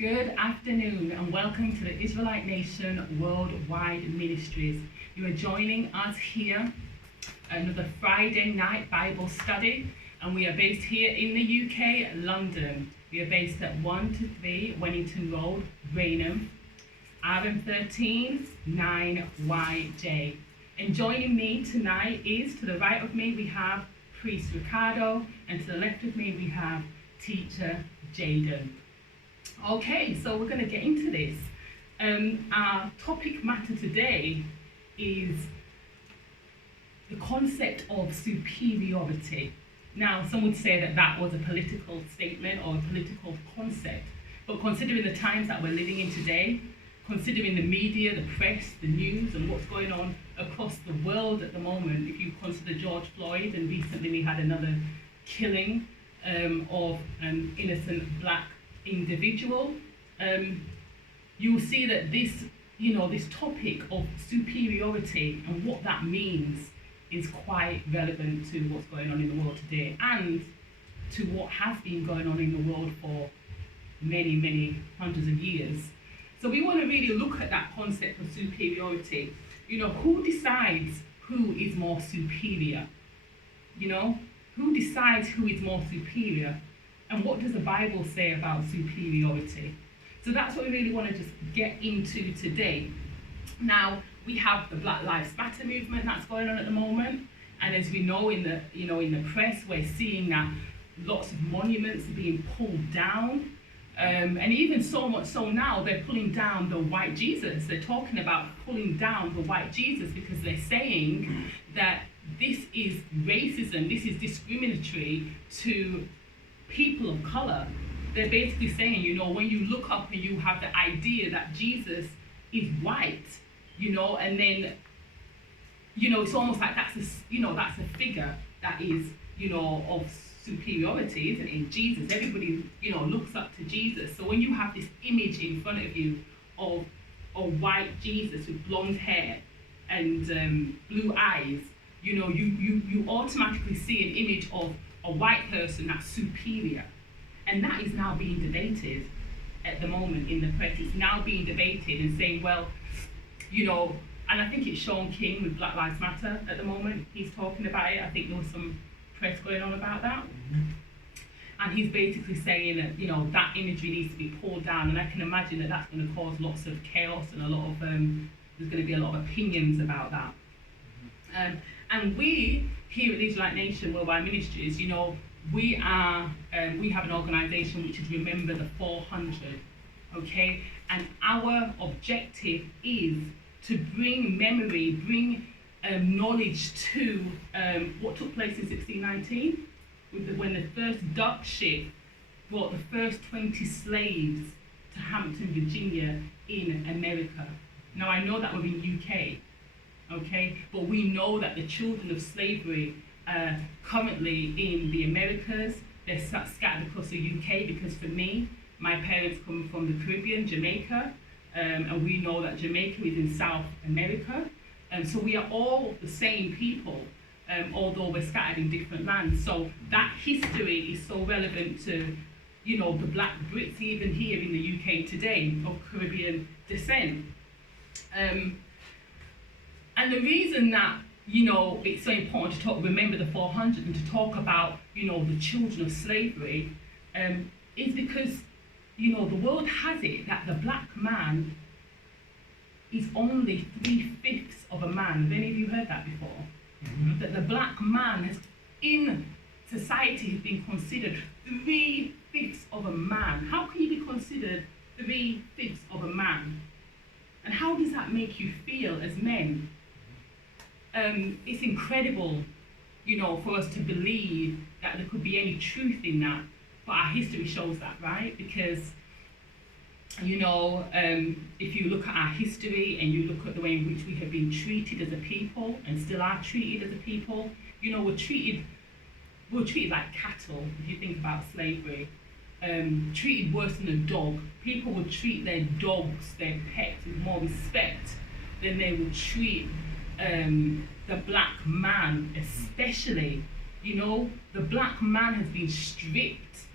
Good afternoon and welcome to the Israelite Nation Worldwide Ministries. You are joining us here another Friday night Bible study, and we are based here in the UK, London. We are based at 123 Wennington Road, Raynham, RM13 9YJ. And joining me tonight is, to the right of me we have Priest Ricardo, and to the left of me we have Teacher Jaden. Okay, so we're going to get into this. Our topic matter today is the concept of superiority. Now, some would say that that was a political statement or a political concept, but considering the times that we're living in today, considering the media, the press, the news, and what's going on across the world at the moment, if you consider George Floyd, and recently we had another killing of an innocent black individual, you will see that this topic of superiority and what that means is quite relevant to what's going on in the world today and to what has been going on in the world for many, many hundreds of years. So we want to really look at that concept of superiority. Who decides who is more superior? Who decides who is more superior? And what does the Bible say about superiority? So that's what we really want to just get into today. Now, we have the Black Lives Matter movement that's going on at the moment. And as we know in the press, we're seeing that lots of monuments are being pulled down. And even so much so now, they're pulling down the white Jesus. They're talking about pulling down the white Jesus because they're saying that this is racism, this is discriminatory to people of color. They're basically saying, when you look up and you have the idea that Jesus is white, and then, it's almost like that's a figure that is, of superiority, isn't it? Jesus, everybody, looks up to Jesus. So when you have this image in front of you of a white Jesus with blonde hair and blue eyes, you automatically see an image of a white person that's superior. And that is now being debated at the moment in the press. It's now being debated and saying, well, and I think it's Sean King with Black Lives Matter at the moment. He's talking about it. I think there was some press going on about that. And he's basically saying that, that imagery needs to be pulled down. And I can imagine that that's going to cause lots of chaos and a lot of, there's going to be a lot of opinions about that. And we, here at the Israelite Nation Worldwide Ministries, we have an organisation which is Remember the 400, okay? And our objective is to bring memory, bring knowledge to what took place in 1619, when the first Dutch ship brought the first 20 slaves to Hampton, Virginia in America. Now I know that we're in UK, okay? But we know that the children of slavery currently in the Americas, they're scattered across the UK, because for me, my parents come from the Caribbean, Jamaica, and we know that Jamaica is in South America. And so we are all the same people, although we're scattered in different lands. So that history is so relevant to, the black Brits even here in the UK today of Caribbean descent. And the reason that, it's so important to remember the 400 and to talk about, the children of slavery, is because, the world has it that the black man is only 3/5 of a man. Have any of you heard that before? Mm-hmm. That the black man in society has been considered 3/5 of a man. How can you be considered 3/5 of a man? And how does that make you feel as men? It's incredible, for us to believe that there could be any truth in that, but our history shows that, right? Because, if you look at our history and you look at the way in which we have been treated as a people and still are treated as a people, we're treated like cattle, if you think about slavery. Treated worse than a dog. People would treat their dogs, their pets, with more respect than they would treat the black man, especially. The black man has been stripped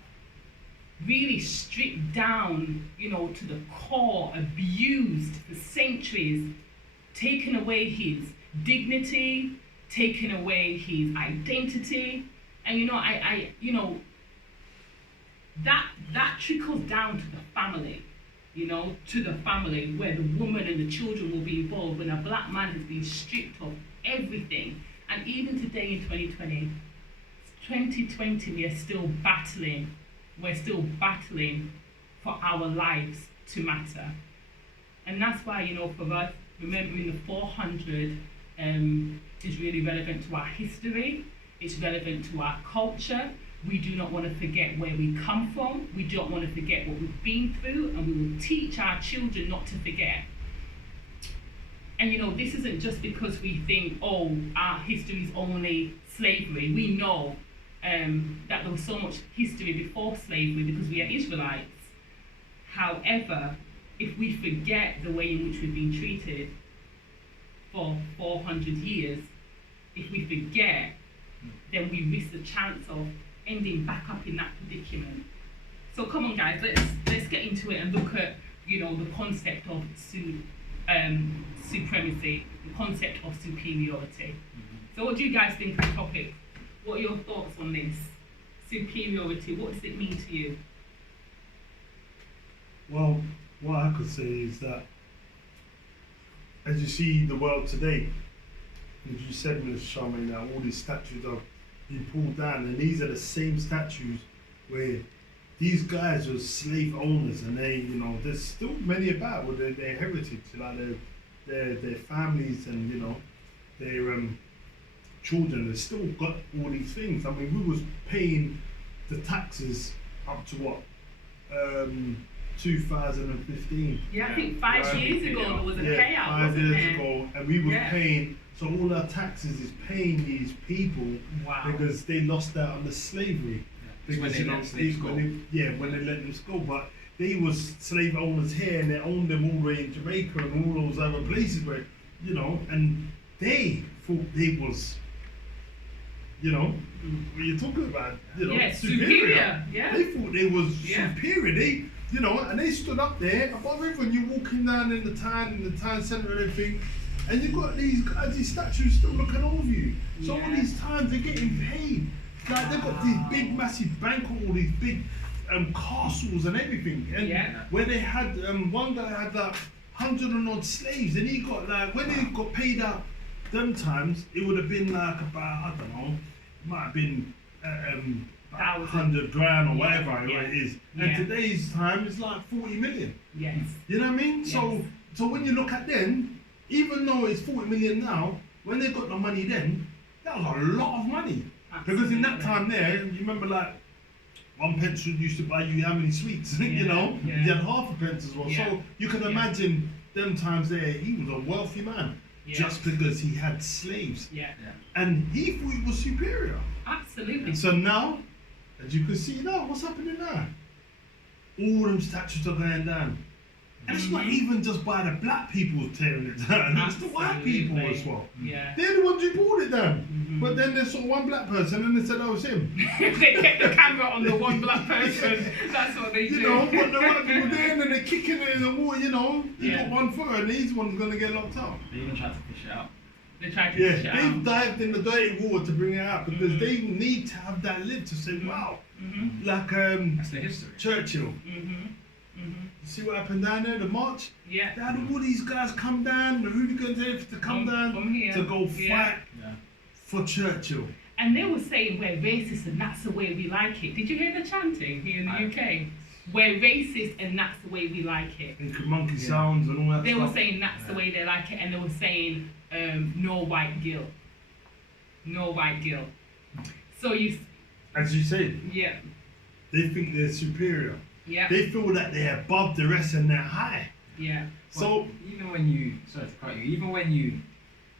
really stripped down, to the core, abused for centuries, taken away his dignity, taken away his identity. And that trickles down to the family, to the family, where the woman and the children will be involved when a black man has been stripped of everything. And even today in 2020, we are still battling. We're still battling for our lives to matter. And that's why, for us, remembering the 400 is really relevant to our history. It's relevant to our culture. We do not want to forget where we come from. We don't want to forget what we've been through, and we will teach our children not to forget. And this isn't just because we think, our history is only slavery. We know that there was so much history before slavery because we are Israelites. However, if we forget the way in which we've been treated for 400 years, if we forget, then we risk the chance of ending back up in that predicament. So come on, guys, let's get into it and look at the concept of supremacy, the concept of superiority. So what do you guys think of the topic? What are your thoughts on this? Superiority, what does it mean to you? Well, what I could say is that as you see the world today, as you said, Ms. Charmaine, that all these statues are being pulled down, and these are the same statues where these guys were slave owners, and there's still many about with their heritage, like their families and their children. They still got all these things. I mean, we was paying the taxes up to what 2015. Yeah, I think 5 years ago there was a payout, 5 years ago, and we were paying. So all our taxes is paying these people because they lost out on the slavery. Because when they let them go. But they was slave owners here, and they owned them all the way in Jamaica and all those other places where, and they thought they was, what you're talking about, superior. Yeah. They thought they was superior. They, and they stood up there above everyone. You're walking down in the town centre and everything. And you've got these guys, these statues still looking over you. So all these times they're getting paid. Like they've got these big, massive banquet, all these big castles and everything. And where they had, one guy had like 100 and odd slaves, and he got like, when he got paid out them times, it would have been like about, I don't know, it might have been 100 grand or whatever it is. And today's time is like 40 million. Yes. You know what I mean? Yes. So when you look at them, even though it's 40 million now, when they got the money then, that was a lot of money. Absolutely. Because in that time there, you remember like 1 pence used to buy you how many sweets, you had half a pence as well. So you can imagine them times there, he was a wealthy man just because he had slaves. And he thought he was superior. Absolutely. And so now, as you can see now, what's happening now? All them statues are going down. And it's not even just by the black people tearing it down, it's the white people as well. Yeah. They're the ones who pulled it down. But then they saw one black person and they said, oh, it's him. They kept the camera on the one black person. That's what they do. But the white people there, and they're kicking it in the water, you got 1 foot and these one's going to get locked up. They even tried to fish it out. They tried to fish it out. They've dived in the dirty water to bring it out because they need to have that lid to say, wow. Like that's the history. Churchill. See what happened down there, the march? They had all these guys come down, the hooligans to come down to go fight for Churchill. And they were saying we're racist and that's the way we like it. Did you hear the chanting here in the UK? We're racist and that's the way we like it. And monkey sounds and all that They stuff. were saying that's the way they like it, and they were saying no white guilt. No white guilt. So as you said, they think they're superior. They feel that they're above the rest and they're high. So even when you, sorry to cut you, even when you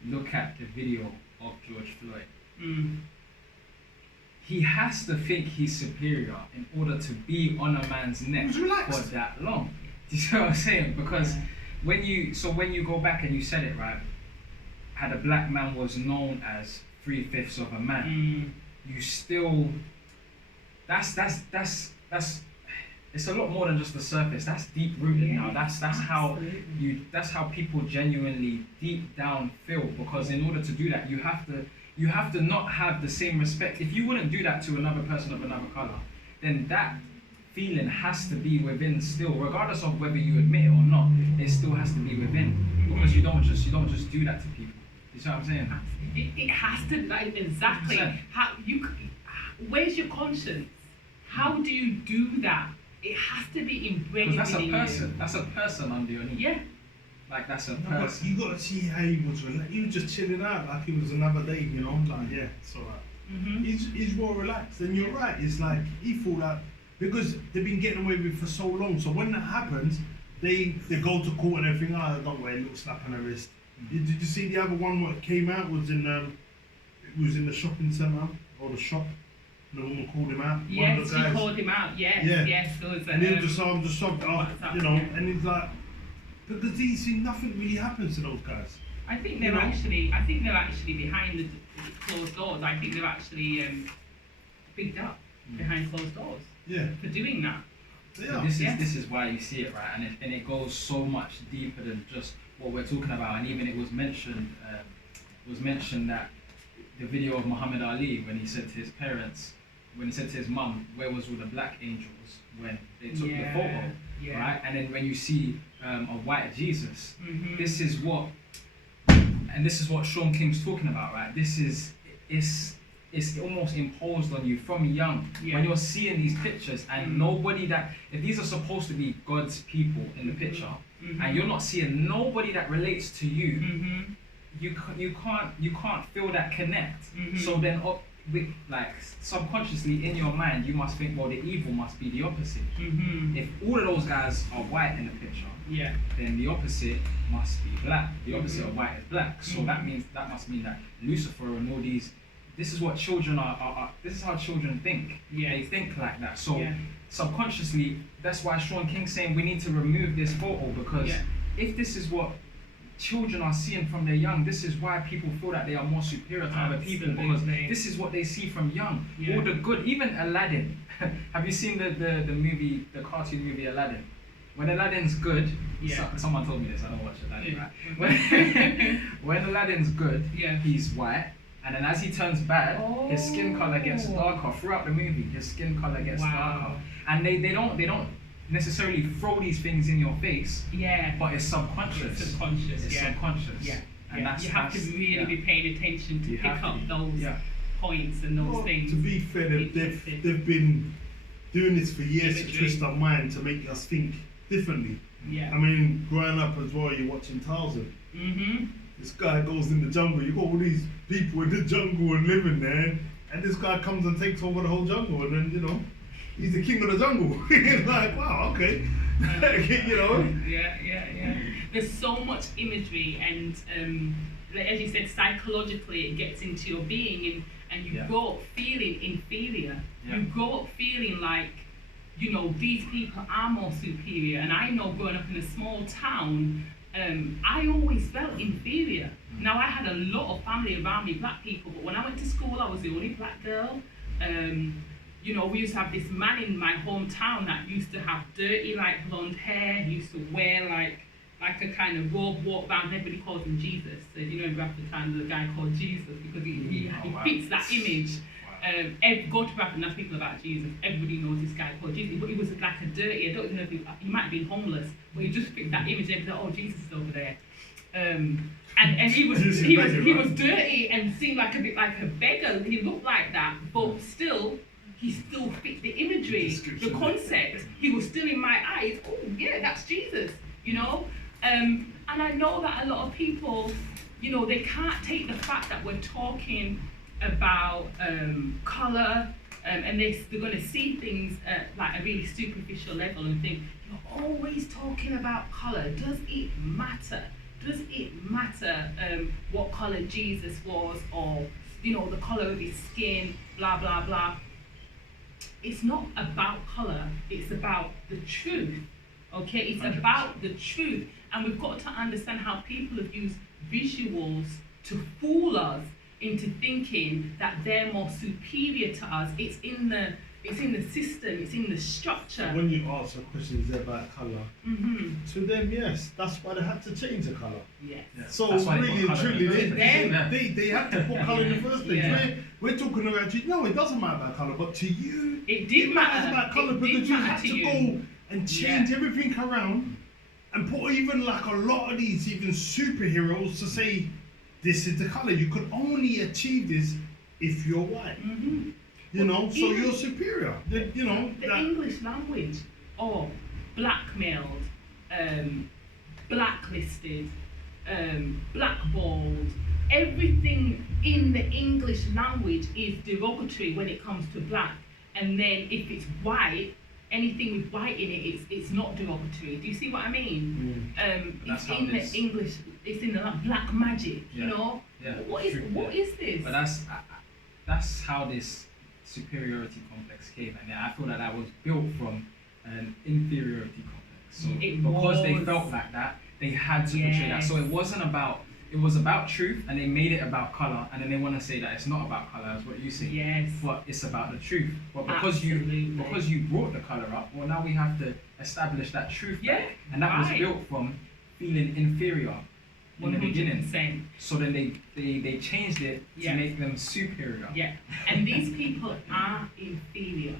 look at the video of George Floyd, he has to think he's superior in order to be on a man's neck for that long. Do you see what I'm saying? Because when you go back and you said it right, how the black man was known as 3/5 of a man, you still, that's it's a lot more than just the surface. That's deep rooted now. That's how absolutely. that's how people genuinely deep down feel. Because in order to do that, you have to not have the same respect. If you wouldn't do that to another person of another color, then that feeling has to be within still, regardless of whether you admit it or not. It still has to be within, because you don't just do that to people. You see what I'm saying? It has to, like, exactly. 100%. Where's your conscience? How do you do that? It has to be ingrained Because that's a within person. That's a person under your knee. Yeah. Like that's a No, but person. you got to see how he was. He was just chilling out like it was another day, you know. Like, yeah, it's alright. Mm-hmm. He's well relaxed, and you're right. It's like he thought that because they've been getting away with it for so long. So when that happens, they go to court and everything. Oh, don't worry, little slap on the wrist. Did you see the other one? What came out was in it was in the shopping centre or the shop. The woman called him out. Yes, one of the she guys. called him out. Yes, Yeah. yes. There was a, And he was just I'm just shocked, WhatsApp, you know. yeah. And he's like, because he's seen nothing really happens to those guys. I think you they're know? actually behind the closed doors. I think they're actually bigged up behind closed doors Yeah, for doing that. yeah. This is why you see it, right? And it goes so much deeper than just what we're talking about. And even it was mentioned that the video of Muhammad Ali when he said to his parents, when he said to his mum, where was all the black angels when they took the photo, Yeah. right? And then when you see a white Jesus, Mm-hmm. this is what Sean King's talking about, right? It's almost imposed on you from young. Yeah. When you're seeing these pictures and if these are supposed to be God's people in the picture, Mm-hmm. and you're not seeing nobody that relates to you, Mm-hmm. you can't feel that connect. Mhm. So then, like subconsciously in your mind, you must think, well, the evil must be the opposite. Mm-hmm. If all of those guys are white in the picture, Yeah. then the opposite must be black. The opposite of white is black. So that must mean that Lucifer and all these. This is what children are. This is how children think. Yeah. They think like that. So Yeah. subconsciously, that's why Sean King's saying we need to remove this photo, because Yeah. if this is what children are seeing from their young, this is why people feel that they are more superior to other people, because Absolutely. this is what they see from young. Yeah. All the good, even Aladdin. Have you seen the movie, the cartoon movie Aladdin? When Aladdin's good, Yeah. someone told me this, I don't watch Aladdin, Yeah. right? When Aladdin's good, Yeah. he's white, and then as he turns bad, his skin color gets Oh. darker throughout the movie. His skin color gets Wow. darker, and they don't necessarily throw these things in your face, Yeah. but it's subconscious. It's subconscious. It's Yeah. subconscious. Yeah. And Yeah. that's You have to really be paying attention to You pick have to up be. those Yeah. points and those Well, things. to be fair, Interesting. they've been doing this for years to Imagery. twist our mind to make us think differently. Yeah. I mean, growing up as well, you're watching Tarzan. Mm-hmm. This guy goes in the jungle. You got all these people in the jungle and living there, and this guy comes and takes over the whole jungle, and then he's the king of the jungle. It's like, wow, okay, Yeah. There's so much imagery, and like, as you said, psychologically it gets into your being, and you Yeah. grow up feeling inferior. Yeah. You grow up feeling like, these people are more superior. And I know growing up in a small town, I always felt inferior. Now, I had a lot of family around me, black people, but when I went to school, I was the only black girl. We used to have this man in my hometown that used to have dirty, like, blonde hair. He used to wear, like a kind of robe, walk around. Everybody calls him Jesus. So, in Bradford, there's a guy called Jesus because he wow. fits that image. Go to Bradford and ask people about Jesus. Everybody knows this guy called Jesus. But he was like a dirty, I don't even know if he might have been homeless, but he just fit that image. Everybody thought, oh, Jesus is over there. And he was dirty and seemed like a bit like a beggar. He looked like that, but still, he still fit the imagery, the concept. He was still in my eyes. Oh yeah, that's Jesus, And I know that a lot of people, they can't take the fact that we're talking about colour, and they're going to see things at like a really superficial level and think, you're always talking about colour. Does it matter? Does it matter what colour Jesus was, or the colour of his skin, blah blah blah? It's not about colour, it's about the truth. Okay, it's 100%. about the truth, and we've got to understand how people have used visuals to fool us into thinking that they're more superior to us. It's it's in the system, it's in the structure. When you ask a question, is it about colour? To them, yes. That's why they had to change the colour. Yes. So That's why they really put and colour in truly, the first place. they had to put colour in the first place. Yeah. We're talking about you. No, it doesn't matter about colour, but to you, It did matters matter. about colour It because did you matter had to to you. go and change everything around and put even like a lot of these even superheroes to say this is the colour. You could only achieve this if you're white. You know, so you're superior. You know, the English language, blackmailed, blacklisted, blackballed. Everything in the English language is derogatory when it comes to black. And then if it's white, anything with white in it, it's not derogatory. Do you see what I mean? It's in the English. It's in the black magic. You know. Yeah. What is this? But that's how this superiority complex came, and I feel that was built from an inferiority complex. So because they felt like that, they had to portray that. So it wasn't about. It was about truth, and they made it about color, and then they want to say that it's not about color, that's what you say. Yes. But it's about the truth. But because you brought the color up, well, now we have to establish that truth back, and that was built from feeling inferior in the beginning. So then they changed it to make them superior. Yeah. And these people are inferior.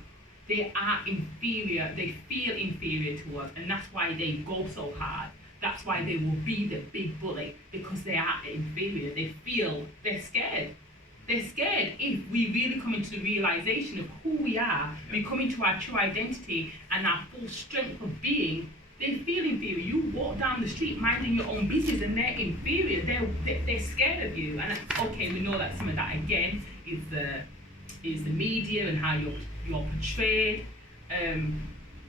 They are inferior. They feel inferior to us, and that's why they go so hard. That's why they will be the big bully, because they are inferior. They feel they're scared. They're scared. If we really come into the realization of who we are, we come into our true identity and our full strength of being, they feel inferior. You walk down the street minding your own business and they're inferior. They're scared of you. And okay, we know that some of that again is the media and how you're portrayed.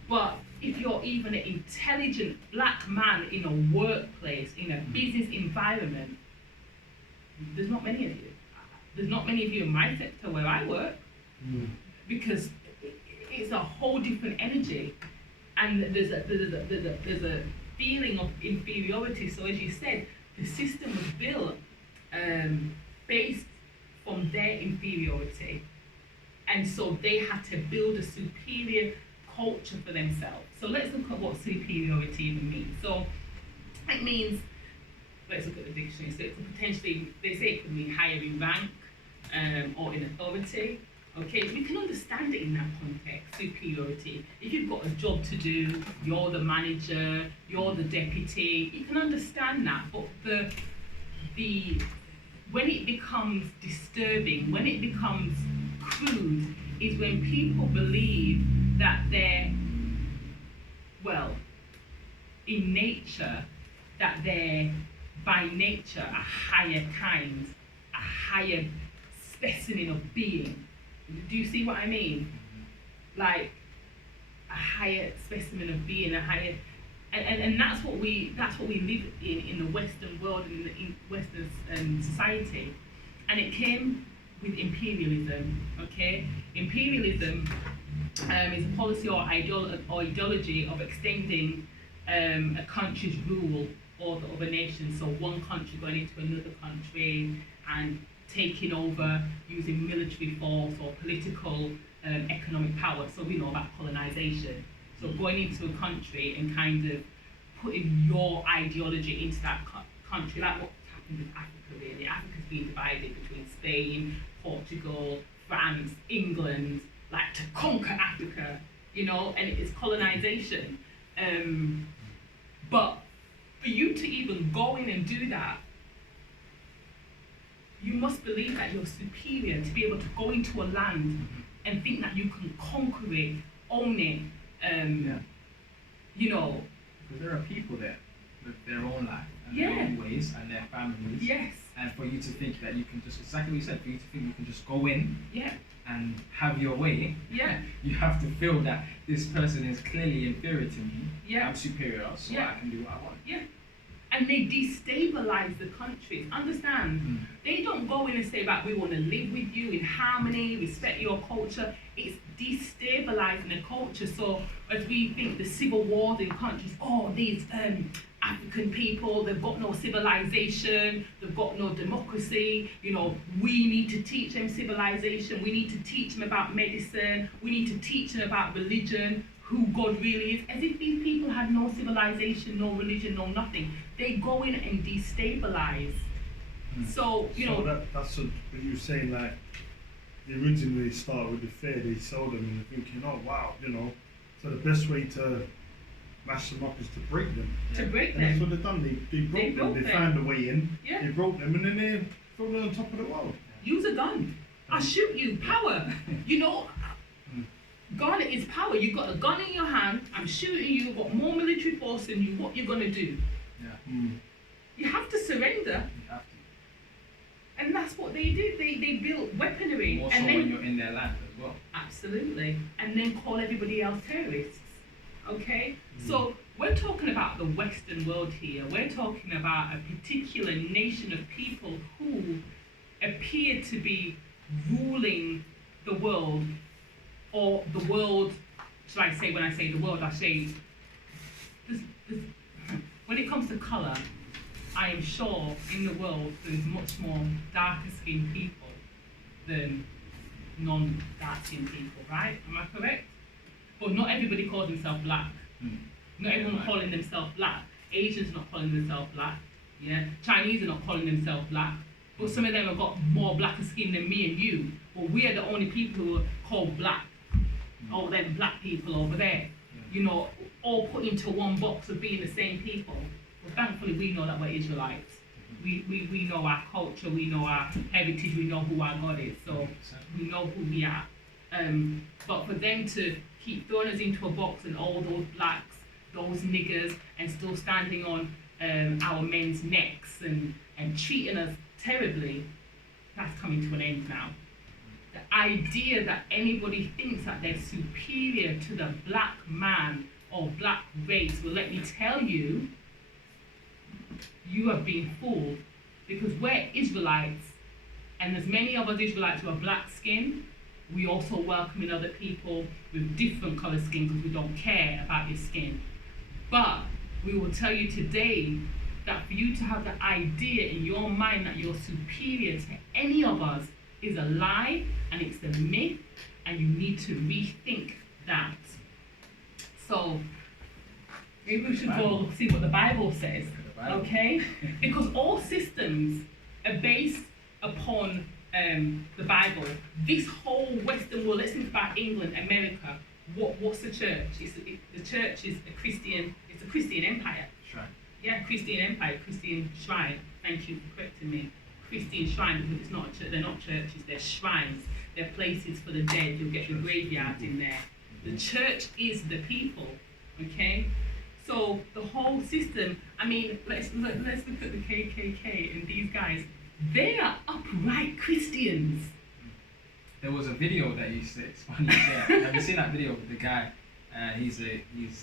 But if you're even an intelligent black man in a workplace, in a business environment, there's not many of you. There's not many of you in my sector where I work, because it's a whole different energy, and there's a feeling of inferiority. So as you said, the system was built based from their inferiority, and so they had to build a superior culture for themselves. So let's look at what superiority even means. So it means, let's look at the dictionary. So it could potentially, they say it could mean higher in rank or in authority. Okay, we can understand it in that context, superiority. If you've got a job to do, you're the manager, you're the deputy, you can understand that. But when it becomes disturbing, when it becomes crude, is when people believe that they're, well, in nature, that they're by nature a higher kind, a higher specimen of being. Do you see what I mean? Like a higher specimen of being, a higher, and that's what we live in the Western world, in Western society, and it came with imperialism. Okay, imperialism is a policy or ideology of extending a country's rule over other nations. So one country going into another country and taking over using military force or political economic power. So we know about colonization. So going into a country and kind of putting your ideology into that country, like what happened with Africa really. Africa's been divided between Spain, Portugal, France, England, like to conquer Africa, you know, and it's colonization. But for you to even go in and do that, you must believe that you're superior to be able to go into a land and think that you can conquer it, own it, you know. Because there are people there with their own life and their own ways and their families. Yes. And for you to think that you can just, exactly what you said, for you to think you can just go in and have your way, you have to feel that this person is clearly inferior to me, I'm superior, so I can do what I want. Yeah. And they destabilize the countries. Understand? They don't go in and say, right, we want to live with you in harmony, respect your culture. It's destabilizing the culture. So as we think the civil wars in countries, these African people, they've got no civilization, they've got no democracy. You know, we need to teach them civilization, we need to teach them about medicine, we need to teach them about religion, who God really is, as if these people had no civilization, no religion, no nothing. They go in and destabilize. So, you know. That's what you were saying, like, they originally started with the fear, they sold them and they're thinking, oh wow, you know, so the best way to mash them up is to break them. To break and them. That's what they've done, they broke them, they found a way in, yeah. They broke them and then they throw them on top of the world. Use a gun. I'll shoot you, power. You know, gun is power. You've got a gun in your hand, I'm shooting you, got more military force than you, what you gonna do? Yeah. You have to surrender. You have to. And that's what they did. They built weaponry. Also and then, when you're in their land as well. Absolutely. And then call everybody else terrorists. Okay? So we're talking about the Western world here. We're talking about a particular nation of people who appear to be ruling the world, or the world, should I say, when I say the world, I say, when it comes to colour, I am sure in the world there's much more darker skinned people than non-dark skinned people, right? Am I correct? But not everybody calls themselves black. Not everyone calling themselves black. Asians not calling themselves black. Yeah, Chinese are not calling themselves black. But some of them have got more blacker skin than me and you. But we are the only people who are called black. Oh, them black people over there. You know, all put into one box of being the same people. But thankfully we know that we're Israelites. We know our culture, we know our heritage, we know who our God is. So we know who we are. But for them to keep throwing us into a box and all those blacks, those niggers, and still standing on our men's necks and treating us terribly, that's coming to an end now. The idea that anybody thinks that they're superior to the black man or black race, well, let me tell you, you have been fooled, because we're Israelites, and there's many of us Israelites who are black skinned. We also welcome other people with different colour skin because we don't care about your skin. But we will tell you today that for you to have the idea in your mind that you're superior to any of us is a lie, and it's a myth, and you need to rethink that. So maybe we should go see what the Bible says, okay? Because all systems are based upon the Bible. This whole Western world, let's think about England, America. What's the church? The church is a Christian. It's a Christian empire. Shrine. Yeah, Christian empire, Christian shrine. Thank you for correcting me. Christian shrine, because it's not a church. They're not churches. They're shrines. They're places for the dead. You'll get the graveyard in there. The church is the people. Okay. So the whole system. I mean, let's look at the KKK and these guys. They are upright Christians. There was a video that you said, it's funny, have you seen that video with the guy? He's a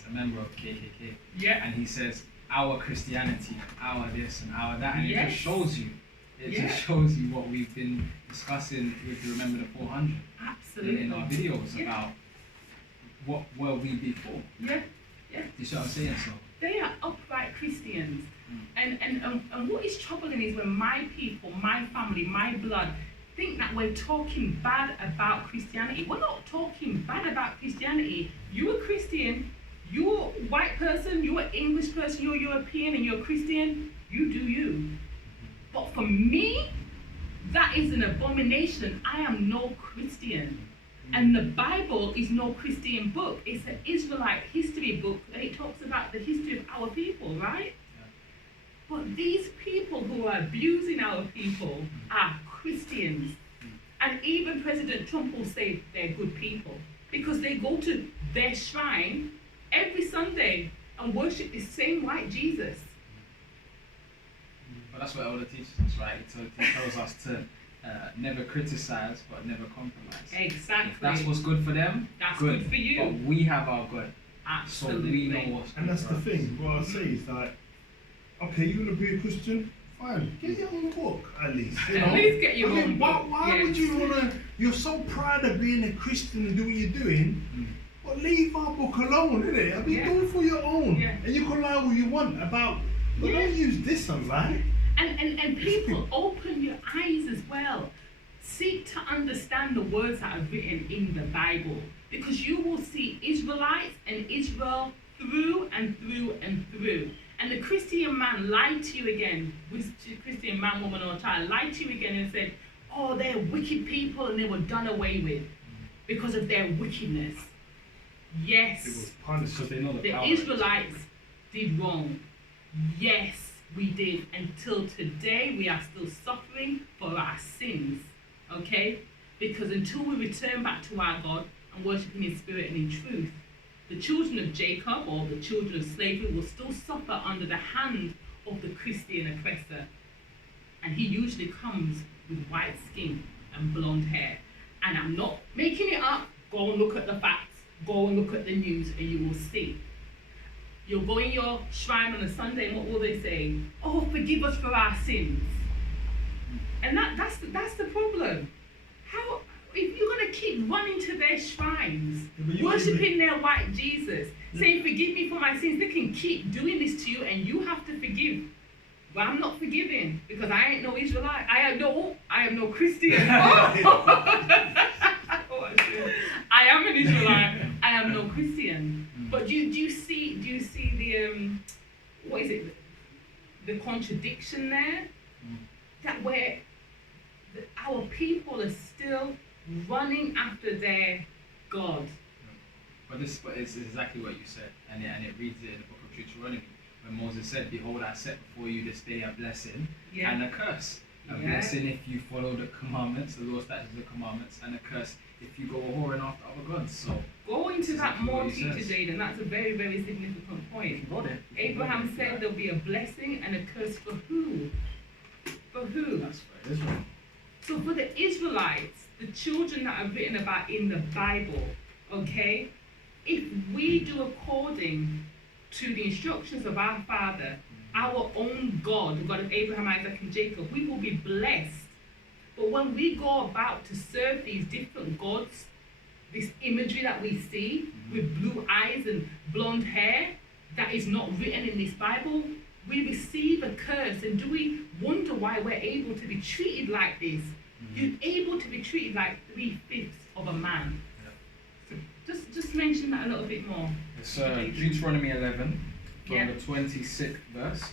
member of KKK. Yeah. And he says, our Christianity, our this and our that, and yes. It just shows you. It just shows you what we've been discussing, if you remember the 400. Absolutely. In our videos about what were we before. Yeah. Do you see what I'm saying? So they are upright Christians. And what is troubling is when my people, my family, my blood think that we're talking bad about Christianity. We're not talking bad about Christianity. You're a Christian, you're a white person, you're an English person, you're European and you're a Christian, you do you. But for me, that is an abomination. I am no Christian. And the Bible is no Christian book. It's an Israelite history book, and it talks about the history of our people, right? But these people who are abusing our people are Christians. And even President Trump will say they're good people because they go to their shrine every Sunday and worship the same white Jesus. But that's what Elder teaches us, right? It tells us to never criticize but never compromise. Exactly. If that's what's good for them, that's good for you. But we have our good. Absolutely. So we know what's good. And that's the thing, what I say is like, okay, you want to be a Christian? Fine, get your own book at least. You know? At least get your own book. Why would you want to, you're so proud of being a Christian and doing what you're doing, but leave our book alone, innit? I mean, do it for your own. Yeah. And you can lie what you want about But don't use this on lie. And people, open your eyes as well. Seek to understand the words that are written in the Bible, because you will see Israelites and Israel through and through and through. And the Christian man lied to you again, Christian man, woman, or child lied to you again and said, oh, they're wicked people and they were done away with because of their wickedness. Yes, It was punished because they know the Israelites did wrong. Yes, we did. Until today, we are still suffering for our sins. Okay? Because until we return back to our God and worship Him in spirit and in truth, the children of Jacob, or the children of slavery, will still suffer under the hand of the Christian oppressor. And he usually comes with white skin and blonde hair. And I'm not making it up. Go and look at the facts. Go and look at the news and you will see. You'll go in your shrine on a Sunday and what will they say? Oh, forgive us for our sins. And that's the problem. How, if you're going to keep running to their shrines, worshipping their white Jesus, saying, forgive me for my sins, they can keep doing this to you and you have to forgive. Well, I'm not forgiving because I ain't no Israelite. I am no Christian. I am an Israelite. I am no Christian. But do you see the what is it? The contradiction there? That where our people are still running after their God. But it's exactly what you said, and it reads it in the book of Deuteronomy, when Moses said, behold, I set before you this day a blessing and a curse. A blessing if you follow the commandments, the law, statutes, the commandments, and a curse if you go whoring after other gods. So go into that more, teacher Jaden. That's a very, very significant point. Abraham said there'll be a blessing and a curse for who? For who? That's for Israel. So for the Israelites, the children that are written about in the Bible, okay, if we do according to the instructions of our Father, our own God, the God of Abraham, Isaac, and Jacob, we will be blessed. But when we go about to serve these different gods, this imagery that we see with blue eyes and blonde hair that is not written in this Bible, we receive a curse. And do we wonder why we're able to be treated like this? You're able to be treated like 3/5 of a man. So just mention that a little bit more. It's Deuteronomy 11, from the 26th verse.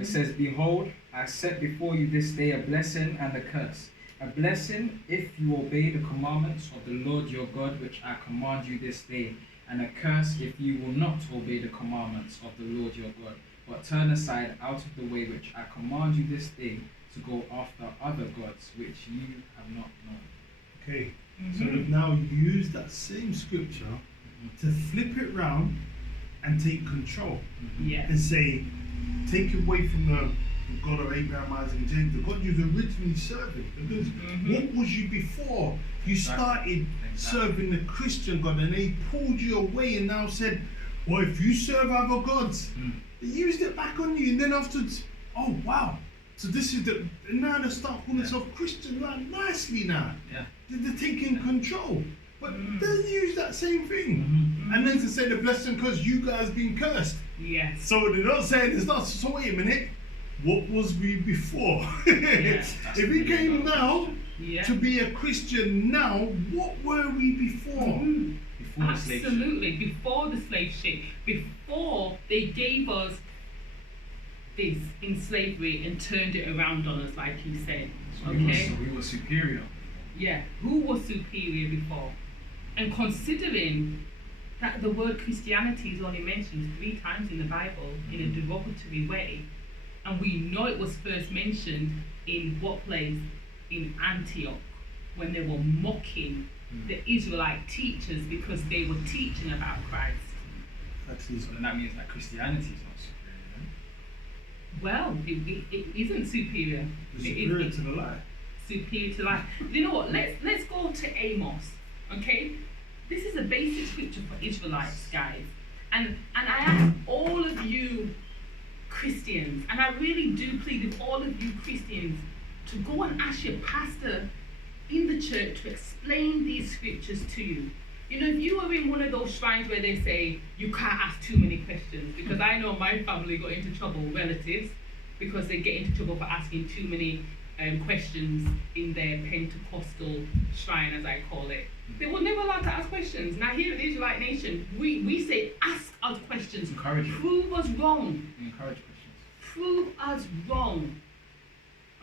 It says, behold, I set before you this day a blessing and a curse. A blessing if you obey the commandments of the Lord your God, which I command you this day, and a curse if you will not obey the commandments of the Lord your God, but turn aside out of the way which I command you this day to go after other gods which you have not known. Okay, so they've now used that same scripture to flip it round and take control. And say, take away from the God of Abraham, Isaac, and Jacob, the God you've originally serving. Because what was you before? You started serving the Christian God and they pulled you away and now said, well, if you serve other gods, they used it back on you. And then afterwards, oh wow, so this is the, now they start calling themselves Christian like nicely now. They're taking control. But they use that same thing. And then to say the blessing because you guys been cursed. So they're not saying it's not, so wait a minute, what was we before? If we came now to be a Christian now, what were we before? Before absolutely, before the slave ship, before they gave us this in slavery and turned it around on us, like you said. So we were superior. Who was superior before? And considering that the word Christianity is only mentioned 3 times in the Bible in a derogatory way, and we know it was first mentioned in what place? In Antioch, when they were mocking the Israelite teachers because they were teaching about Christ. So then that means that Christianity is not superior, then? Well, it isn't superior. It's superior to the lie. Superior to life. You know what? Let's go to Amos. Okay, this is a basic scripture for Israelites, guys. And I ask all of you Christians, and I really do plead with all of you Christians to go and ask your pastor in the church to explain these scriptures to you, You know, if you were in one of those shrines where they say you can't ask too many questions, because I know my family got into trouble, relatives, because they get into trouble for asking too many questions in their Pentecostal shrine, as I call it. They were never allowed to ask questions. Now here at the Israelite Nation, we say ask us questions. Encourage it. Prove us wrong. Encourage questions. Prove us wrong.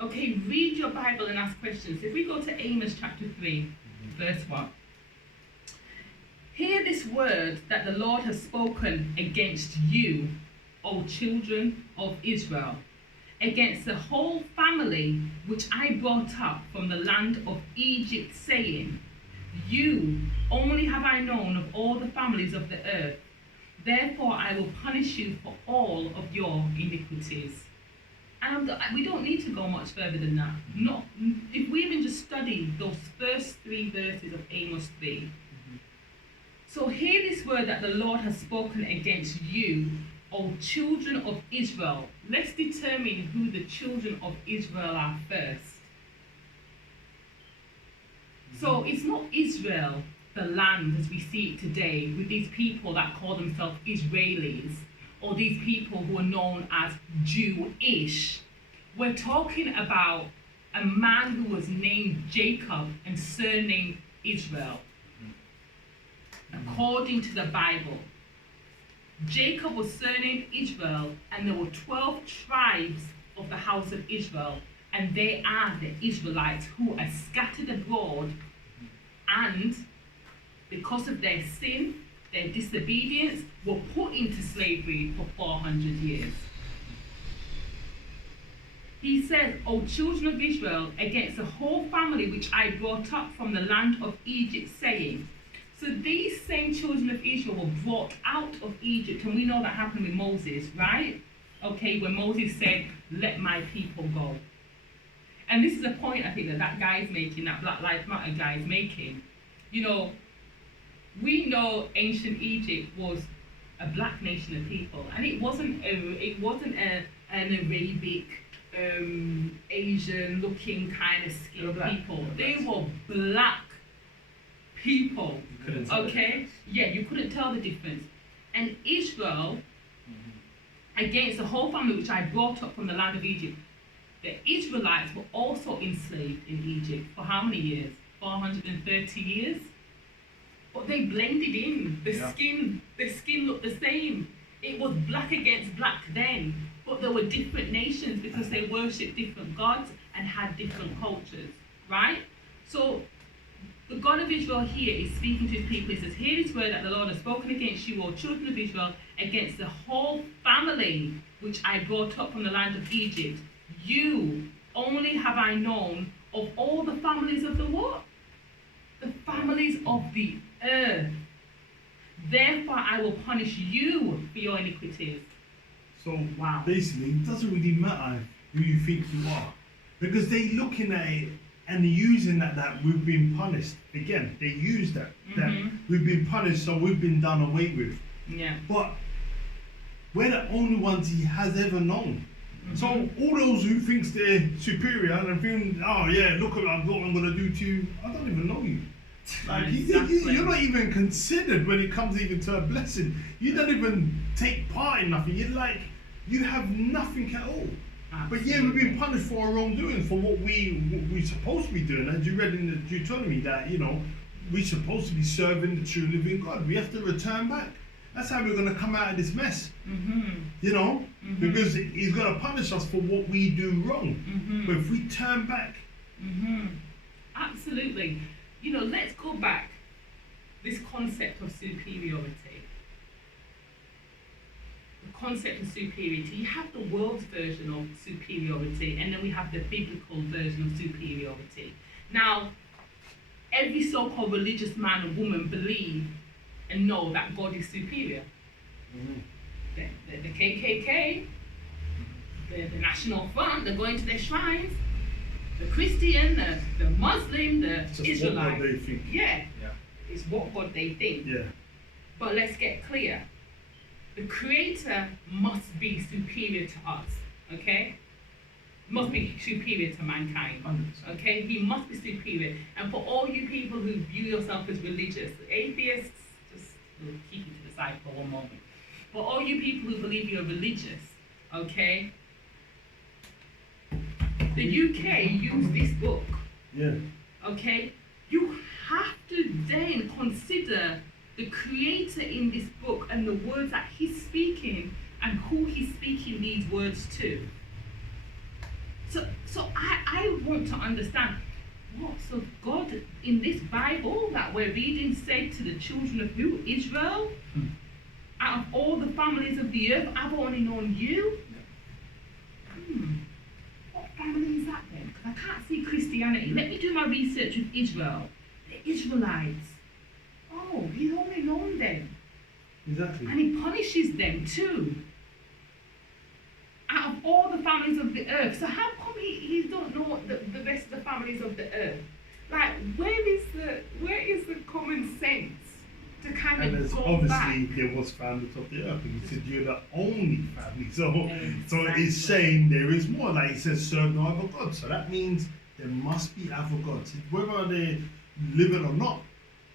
Okay, read your Bible and ask questions. If we go to Amos chapter 3, verse 1. Hear this word that the Lord has spoken against you, O children of Israel, against the whole family which I brought up from the land of Egypt, saying, you only have I known of all the families of the earth. Therefore I will punish you for all of your iniquities. And we don't need to go much further than that. Not if we even just study those first 3 verses of Amos 3. So hear this word that the Lord has spoken against you, O children of Israel. Let's determine who the children of Israel are first. So it's not Israel, the land as we see it today, with these people that call themselves Israelis, or these people who are known as Jewish. We're talking about a man who was named Jacob and surnamed Israel. According to the Bible, Jacob was surnamed Israel, and there were 12 tribes of the house of Israel, and they are the Israelites who are scattered abroad, and because of their sin, their disobedience, were put into slavery for 400 years. He said, O children of Israel, against the whole family which I brought up from the land of Egypt, saying. So these same children of Israel were brought out of Egypt, and we know that happened with Moses, right? Okay, when Moses said, let my people go. And this is a point I think that guy is making, that Black Lives Matter guy is making. You know, we know ancient Egypt was a black nation of people, and it wasn't an Arabic, Asian-looking kind of skin people. They were black people. Okay, yeah, you couldn't tell the difference. And Israel, against the whole family which I brought up from the land of Egypt, the Israelites were also enslaved in Egypt for how many years? 430 years. But they blended in. The skin looked the same. It was black against black then, but there were different nations because they worshipped different gods and had different cultures, right? So the God of Israel here is speaking to his people. He says, hear this word that the Lord has spoken against you, all children of Israel, against the whole family which I brought up from the land of Egypt. You only have I known of all the families of the what? The families of the earth. Therefore I will punish you for your iniquities. So basically, it doesn't really matter who you think you are, because they're looking at it and using that we've been punished. Again, they use that we've been punished, so we've been done away with. Yeah. But we're the only ones he has ever known. So all those who thinks they're superior and think, oh yeah, look at what I'm gonna do to you, I don't even know you. Like you're not even considered when it comes even to a blessing. You don't even take part in nothing. You're like, you have nothing at all. Absolutely. But yeah, we've been punished for our wrongdoing, for what we're supposed to be doing. As you read in the Deuteronomy that, you know, we're supposed to be serving the true living God. We have to return back. That's how we're going to come out of this mess. You know, because he's going to punish us for what we do wrong. But if we turn back. Absolutely. You know, let's go back. This concept of superiority. The concept of superiority. You have the world's version of superiority, and then we have the biblical version of superiority. Now, every so-called religious man and woman believe and know that God is superior. The KKK, the National Front, they're going to their shrines. The Christian, the Muslim, the Israelite. What they think. Yeah, it's what God they think. Yeah. But let's get clear. The Creator must be superior to us, okay? must be superior to mankind. 100%. Okay, he must be superior. And for all you people who view yourself as religious, atheists, just we'll keep you to the side for one moment. For all you people who believe you're religious, okay, the UK used this book. Yeah. Okay, you have to then consider the creator in this book and the words that he's speaking and who he's speaking these words to. So I want to understand what, so God in this Bible that we're reading said to the children of who? Israel? Out of all the families of the earth, I've only known you. What family is that then? Because I can't see Christianity. Let me do my research with Israel. The Israelites. Oh, he's only known them. Exactly. And he punishes them too. Out of all the families of the earth. So how come he don't know the rest of the families of the earth? Like, where is the common sense to kind And of there's go obviously back? there was families of the earth, and he said you're the only family. So Exactly. it's saying there is more. Like it says, serve no other God. So that means there must be other gods, whether they're living or not.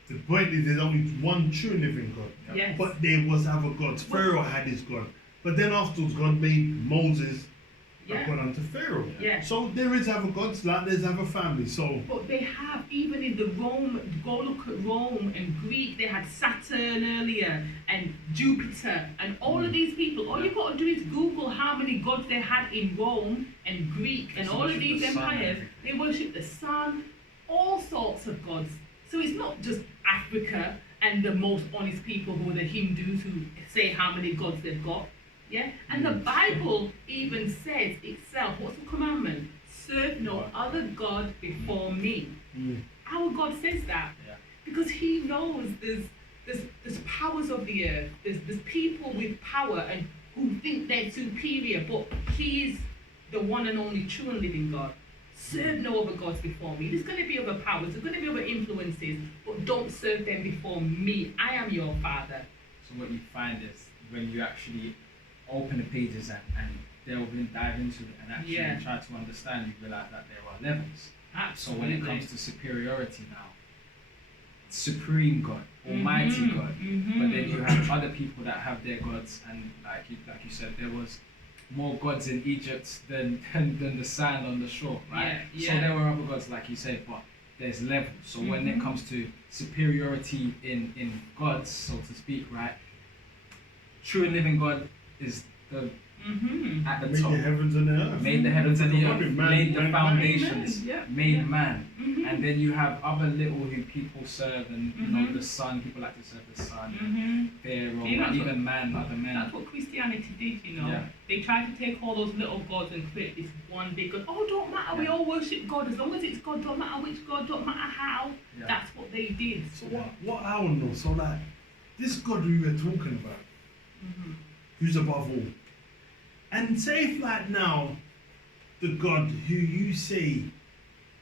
The point is there's only one true living God. Yes. But there was other gods. Pharaoh had his God. But then afterwards God made Moses a God unto Pharaoh. Yeah. So there is other gods, like there's other families. So But they have, even in the Rome, go look at Rome and Greek, they had Saturn earlier and Jupiter and all of these people. All you've got to do is Google how many gods they had in Rome and Greek and all of these empires. They worship the sun, all sorts of gods. So it's not just Africa and the most honest people who are the Hindus who say how many gods they've got. Yeah? And the Bible even says itself, what's the commandment? Serve no other God before me. Our God says that. Yeah. Because he knows there's powers of the earth, there's people with power and who think they're superior, but he is the one and only true and living God. Serve no other gods before me. There's going to be other powers, there's going to be other influences, but don't serve them before me. I am your Father. So what you find is when you actually open the pages and dive into it and actually try to understand, you realize that there are levels. Absolutely. So when it comes to superiority now, supreme God, almighty God, but then you have other people that have their gods, and like you said, there was more gods in Egypt than the sand on the shore, right? So there were other gods, like you said, but there's levels. So when it comes to superiority in gods, so to speak, right? True and living God is the at the made top. the heavens and the earth. Made the heavens and the earth, laid the man, foundations, made man. Mm-hmm. And then you have other little who people serve, and you know, the sun, people like to serve the sun, Pharaoh, You know, even man, other men. That's what Christianity did, you know. Yeah. They tried to take all those little gods and create this one big God. Oh, don't matter, we all worship God. As long as it's God, don't matter which God, don't matter how. Yeah. That's what they did. So what I want to know, so like this God we were talking about, who's above all, and say if like now the God who you say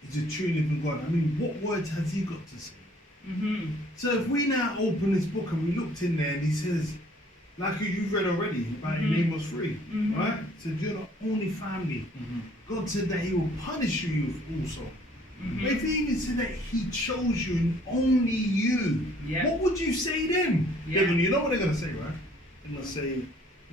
is a true living God, I mean, what words has he got to say? So if we now open this book and we looked in there and he says, like you've read already, about your name was free, right? Said you're the only family. God said that he will punish you also. But if he even said that he chose you and only you, what would you say then? They're gonna, you know what they're going to say, right? They're going to say,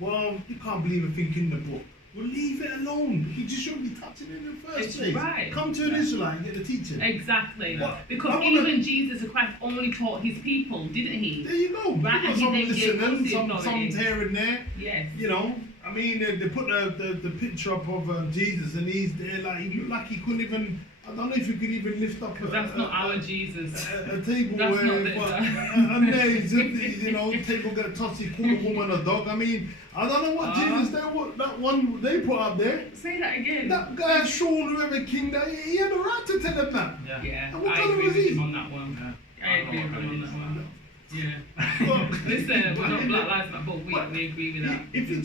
well, you can't believe a thing in the book. Well, leave it alone. You just shouldn't be touching it in the first place. Right. Come to an Israelite and get the teaching. Exactly. Yeah. Because even Jesus Christ only taught his people, didn't he? There you go. Right, You got and some he then gave us listening, the some authority. here and there. Yes. You know, I mean, they put the picture up of Jesus, and he's there like he looked like he couldn't even. I don't know if he could even lift up. Because that's not our Jesus. A table That's where, not the- and there, you know, table get tossed. He called a woman a dog. I mean, I don't know what Jesus that one they put up there. Say that again. That guy Sean, whoever king, that he had the right to tell him that. Yeah, And what I colour agree was with he? him on that one. I agree with him on that one. Yeah. Look, Listen, we're not Black Lives Matter, but we agree with that. If you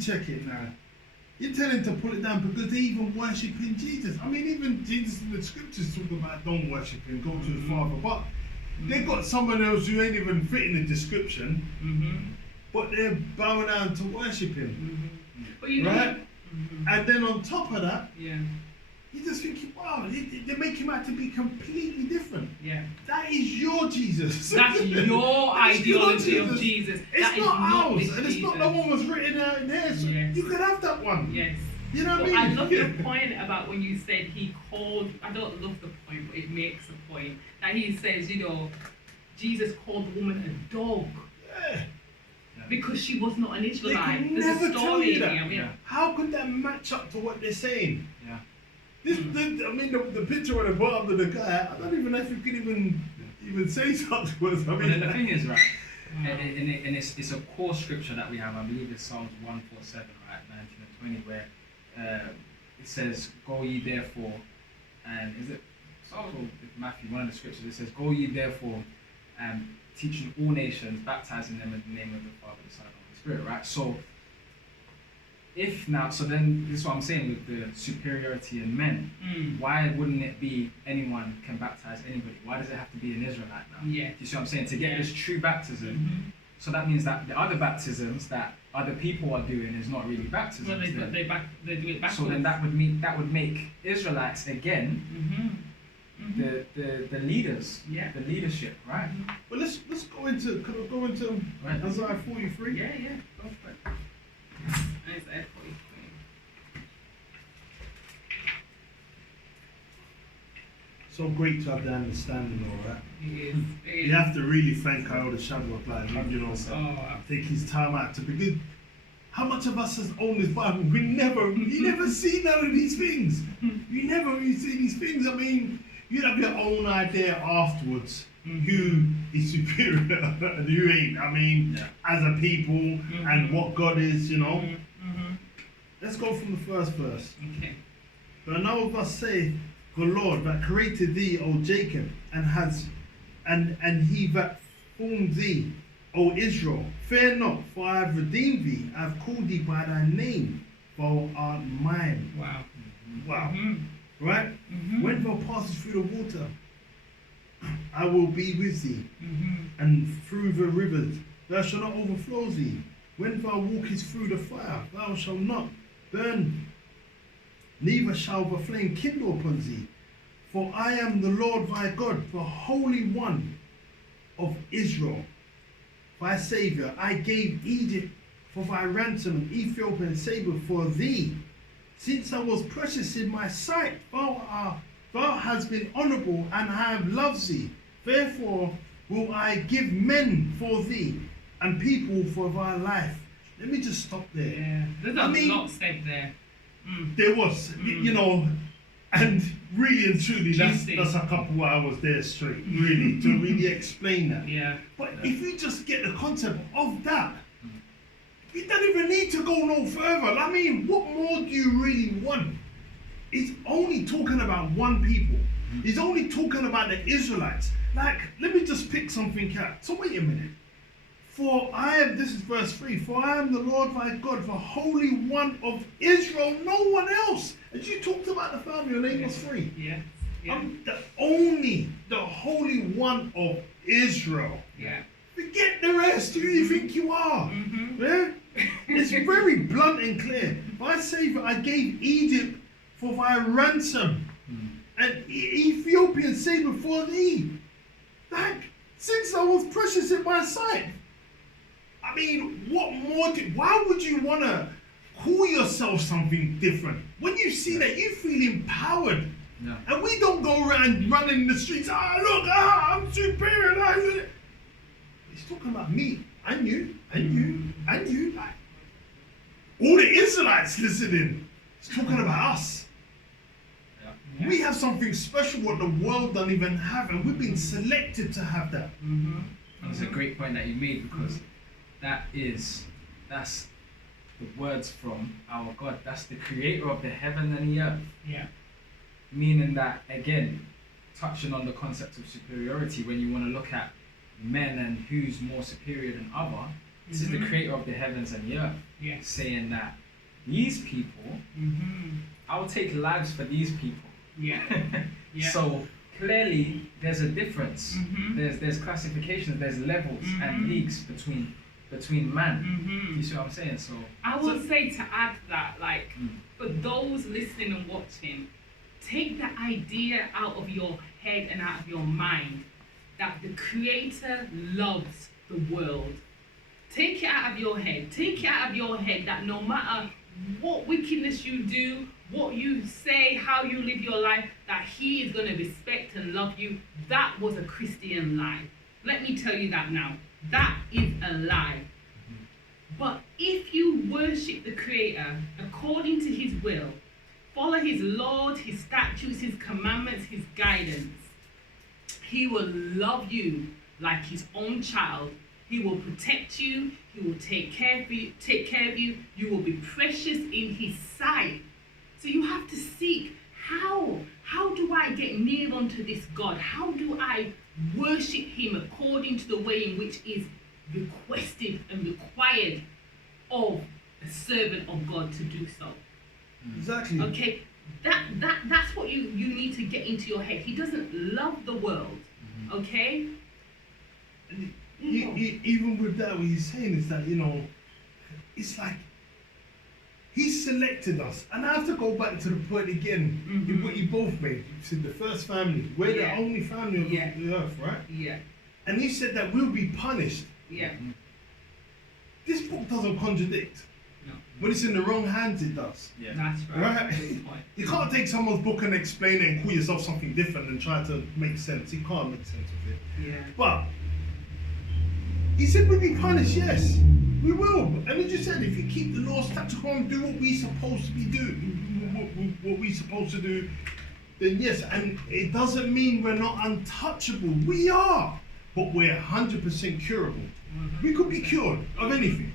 check it now, you're telling to pull it down because they even worshipping Jesus. I mean, even Jesus in the scriptures talk about don't worship him, go to his Father. But they got someone else who ain't even fitting the description, but they're bowing down to worship him. But you know, Right? And then on top of that, Yeah. you just think, wow, they make him out to be completely different. Yeah. That is your Jesus. That's your That's ideology your of Jesus. It's That is not ours, this and it's not the Jesus. one was written out in there. So Yes. you could have that one. Yes. You know what But I I mean? love your point about when you said he called, I don't love the point, but it makes a point. That he says, Jesus called the woman a dog Yeah. because she was not an They Israelite. could There's never a tell story you that. here. Yeah. How could that match up to what they're saying? Yeah. The picture when I brought up to the guy, I don't even know if you could even say such words. But then the thing is, right, and it's a core scripture that we have, I believe it's Psalms 147, right, 19 and 20, where it says, "Go ye therefore," and is it Psalms or Matthew, one of the scriptures, it says, "Go ye therefore, teaching all nations, baptizing them in the name of the Father, the Son, and the Holy Spirit," right? So then this is what I'm saying with the superiority in men. Why wouldn't it be anyone can baptize anybody? Why does it have to be an Israelite now? Yeah. Do you see what I'm saying? To get this true baptism, Mm-hmm. so that means that the other baptisms that other people are doing is not really baptisms. Well, they do it backwards. So then that would make Israelites again the leaders, the leadership, right? But let's go into. Can we go into Right. Isaiah 43? Yeah, go for it. Isaiah 43. So great to have the understanding, all right. It is. You have to really thank our the shadow of light, Oh, take his time out to begin. How much of us has owned this Bible? You never see none of these things. You never really see these things. I mean, you'd have your own idea afterwards who is superior and who ain't. I mean, as a people and what God is, Let's go from the first verse. okay. But now of us say, the Lord that created thee, O Jacob, and he that formed thee, O Israel, fear not, for I have redeemed thee, I have called thee by thy name, thou art mine. Wow. Wow. Mm-hmm. Right? Mm-hmm. When thou passest through the water, I will be with thee, Mm-hmm. and through the rivers, thou shalt not overflow thee. When thou walkest through the fire, thou shalt not burn, neither shall the flame kindle upon thee. For I am the Lord thy God, the Holy One of Israel, thy Saviour. I gave Egypt for thy ransom, and Ethiopia and Saba for thee. Since I was precious in my sight, thou hast been honourable, and I have loved thee. Therefore will I give men for thee, and people for thy life. Let me just stop there. Yeah. There's a lot said there. There was, and really and truly, that's a couple of hours there straight, really, to really explain that. Yeah. But if you just get the concept of that, you don't even need to go no further. I mean, what more do you really want? It's only talking about one people. He's only talking about the Israelites. Like, let me just pick something out. So wait a minute. This is verse 3, for I am the Lord thy God, the Holy One of Israel, no one else. As you talked about the family on Amos 3. Yeah. I'm the Holy One of Israel. Yeah. Forget the rest. Who do you think you are? Yeah? It's very blunt and clear. I say that I gave Egypt for thy ransom, and Ethiopian Saba for thee. Like, since I was precious in my sight. I mean, what more? Why would you want to call yourself something different? When you see that, you feel empowered. Yeah. And we don't go around running in the streets, I'm superior. He's talking about me, and you, and you, and you. Like, all the Israelites listening. He's talking about us. Yeah. We have something special what the world don't even have, and we've been selected to have that. That's a great point that you made, because that's the words from our God. That's the creator of the heaven and the earth. Yeah. Meaning that, again, touching on the concept of superiority, when you want to look at men and who's more superior than other, this is the creator of the heavens and the earth. Yeah. Saying that these people, I will take lives for these people. Yeah. Yeah. So clearly there's a difference. There's classifications, there's levels and leagues between between man. Mm-hmm. You see what I'm saying? So I will say to add that, like, Mm. for those listening and watching, take the idea out of your head and out of your mind that the Creator loves the world. Take it out of your head. Take it out of your head that no matter what wickedness you do, what you say, how you live your life, that He is going to respect and love you. That was a Christian lie. Let me tell you that now. That is a lie. But if you worship the Creator according to His will, follow His laws, His statutes, His commandments, His guidance, He will love you like His own child. He will protect you. He will take care of you. You will be precious in His sight. So you have to seek, how do I get near unto this God? How do I worship Him according to the way in which is requested and required of a servant of God to do so? Exactly. Okay, that's what you need to get into your head. He doesn't love the world. Okay? Even with that, what he's saying is that, it's like He selected us. And I have to go back to the point again, in what you both made. You said the first family. We're the only family of the earth, right? Yeah. And He said that we'll be punished. Yeah. This book doesn't contradict. No. When it's in the wrong hands, it does. yeah. That's right. Right? Good point. You can't take someone's book and explain it and call yourself something different and try to make sense. You can't make sense of it. Yeah. But He said we'll be punished, yes. We will. And He just said if you keep the law, statutes, and do what we're supposed to be doing, what we're supposed to do, then yes. And it doesn't mean we're not untouchable. We are. But we're 100% curable. We could be cured of anything.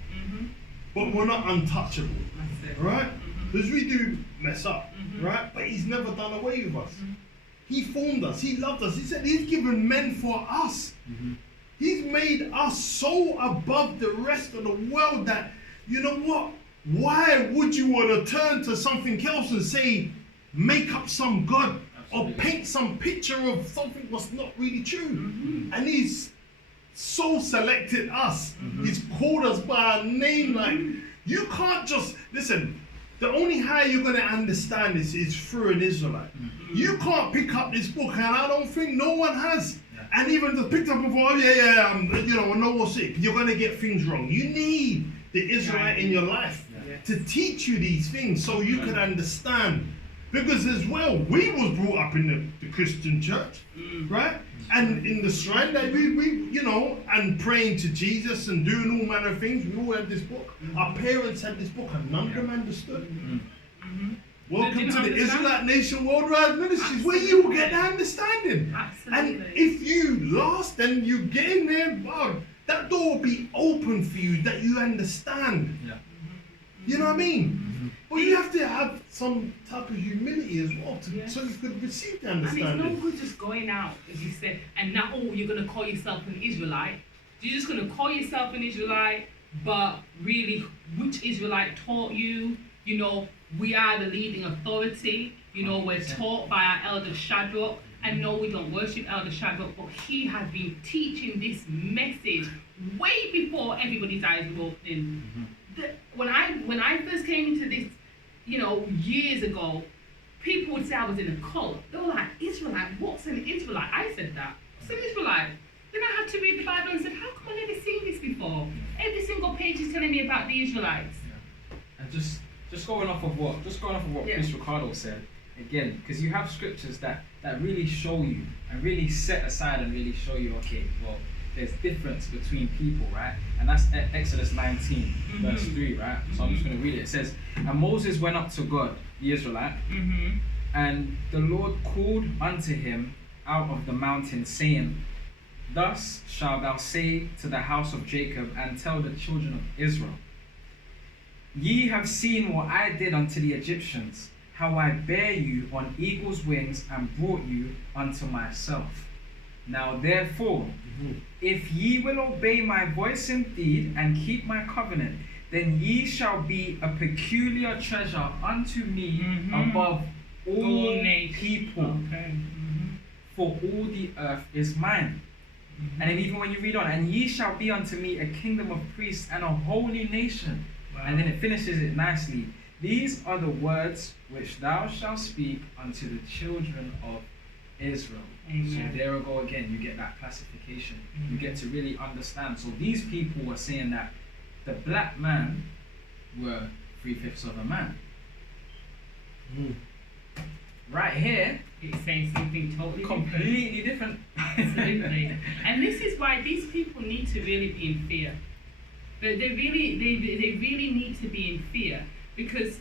But we're not untouchable. That's it. Right? Because we do mess up. Right? But He's never done away with us. He formed us. He loved us. He said He's given men for us. He's made us so above the rest of the world that, you know what? Why would you want to turn to something else and say, make up some God or paint some picture of something that's not really true? And He's so selected us. He's called us by our name. Like, you can't just, listen, the only how you're going to understand this is through an Israelite. You can't pick up this book, and I don't think no one has. And even just picked up before, I know what's it. You're going to get things wrong. You need the Israelite in your life to teach you these things so you can understand. Because as well, we was brought up in the Christian church, right? And in the shrine that we and praying to Jesus and doing all manner of things. We all had this book. Our parents had this book and none of them understood. Welcome to the Israelite Nation Worldwide Ministries, where you will get the understanding. Absolutely. And if you lost and you get in there, wow, that door will be open for you, that you understand. You know what I mean? Well, you have to have some type of humility as well, so you could receive the understanding. And it's no good just going out, as you said, and now, you're going to call yourself an Israelite. You're just going to call yourself an Israelite, but really, which Israelite taught you? We are the leading authority. We're taught by our elder Shadrach. And no, we don't worship Elder Shadrach, but he has been teaching this message way before everybody's eyes were opening. When I first came into this, years ago, people would say I was in a cult. They were like, Israelite? What's an Israelite? I said that. What's an Israelite? Then I had to read the Bible and said, how come I never seen this before? Every single page is telling me about the Israelites. And just going off of what Chris Ricardo said again, because you have scriptures that really show you and really set aside and really show you, okay, well, there's difference between people, right? And that's Exodus 19 verse 3, right? So I'm just going to read it. It says, and Moses went up to God, the Israelite, and the Lord called unto him out of the mountain, saying, thus shalt thou say to the house of Jacob, and tell the children of Israel, ye have seen what I did unto the Egyptians, how I bare you on eagle's wings and brought you unto myself. Now therefore, if ye will obey my voice indeed and keep my covenant, then ye shall be a peculiar treasure unto me above all people. For all the earth is mine. And then even when you read on, and ye shall be unto me a kingdom of priests and a holy nation. Wow. And then it finishes it nicely. These are the words which thou shalt speak unto the children of Israel. Amen. So there we go again, you get that classification. You get to really understand. So these people were saying that the black man were 3/5 of a man. Right here, it's saying something totally completely different. Absolutely. And this is why these people need to really be in fear. They really need to be in fear, because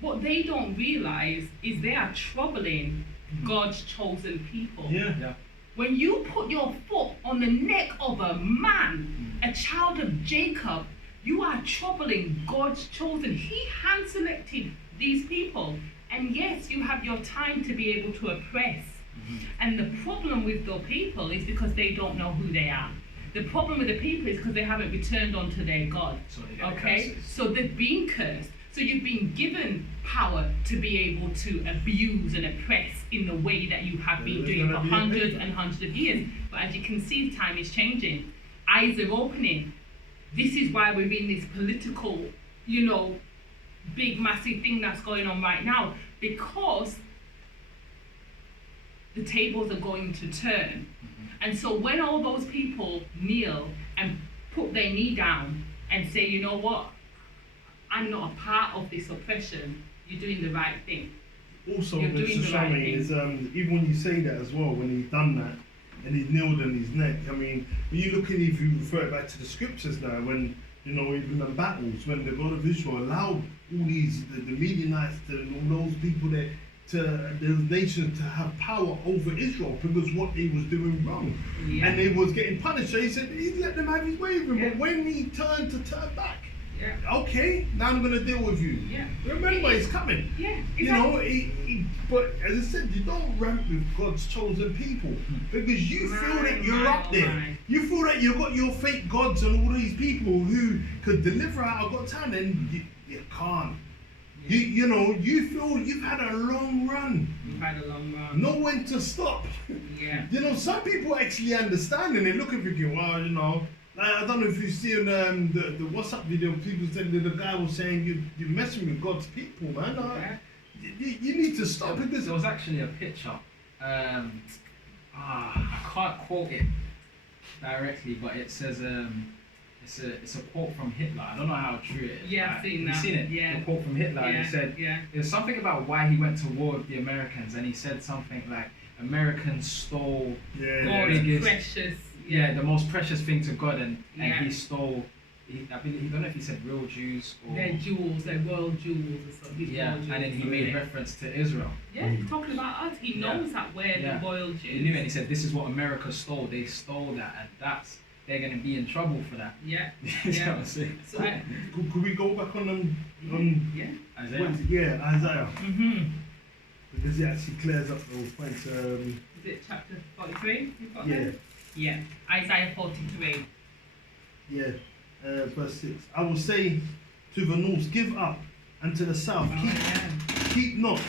what they don't realize is they are troubling God's chosen people. Yeah. When you put your foot on the neck of a man, a child of Jacob, you are troubling God's chosen. He hand selected these people. And yes, you have your time to be able to oppress. And the problem with the people is because they don't know who they are. The problem with the people is because they haven't returned unto their God. So they get okay? curses. So they've been cursed. So you've been given power to be able to abuse and oppress in the way that you have been doing for hundreds and hundreds of years. But as you can see, time is changing. Eyes are opening. This is why we're in this political, big massive thing that's going on right now, because the tables are going to turn. And so when all those people kneel and put their knee down and say, you know what, I'm not a part of this oppression, you're doing the right thing. Also, Mr. Shami, is even when you say that as well, when he's done that and he kneeled on his neck, I mean, when you look at, if you refer back to the scriptures now, when even the battles, when the God of Israel allowed all these, the Midianites and all those people there, those nations to have power over Israel because what he was doing wrong. Yeah. And he was getting punished. So he said, he let them have his way with him. Yeah. But when he turned to turn back, okay, now I'm going to deal with you. Yeah. Remember, he's coming. Yeah, exactly. But as I said, you don't ramp with God's chosen people because you feel that you're up there. You feel that you've got your fake gods and all these people who could deliver out of God's hand, and you can't. Yeah. You feel you've had a long run. You've had a long run. Know when to stop. Yeah. Some people actually understand and they look at thinking, well, I don't know if you've seen the WhatsApp video. People said that the guy was saying you're messing with God's people, man. You need to stop it. There was actually a picture. I can't quote it directly, but it says it's a quote from Hitler. I don't know how true it is. Yeah, I've seen that. You've seen it? Yeah. The quote from Hitler. And he said there's something about why he went to war with the Americans, and he said something like Americans stole God's precious. Yeah, the most precious thing to God, and he stole. I don't know if he said real Jews or their jewels, their royal jewels or something. Yeah, and then he made reference to Israel. Yeah, he's talking about us. He knows that we're the royal Jews. He knew, and he said, "This is what America stole. They stole that, and they're going to be in trouble for that." Yeah. You know what I'm saying? So, could we go back on Isaiah? Isaiah. Because it actually clears up those points. Is it chapter 43? Yeah, Isaiah 43. Yeah, verse 6. I will say to the north, give up, and to the south, keep not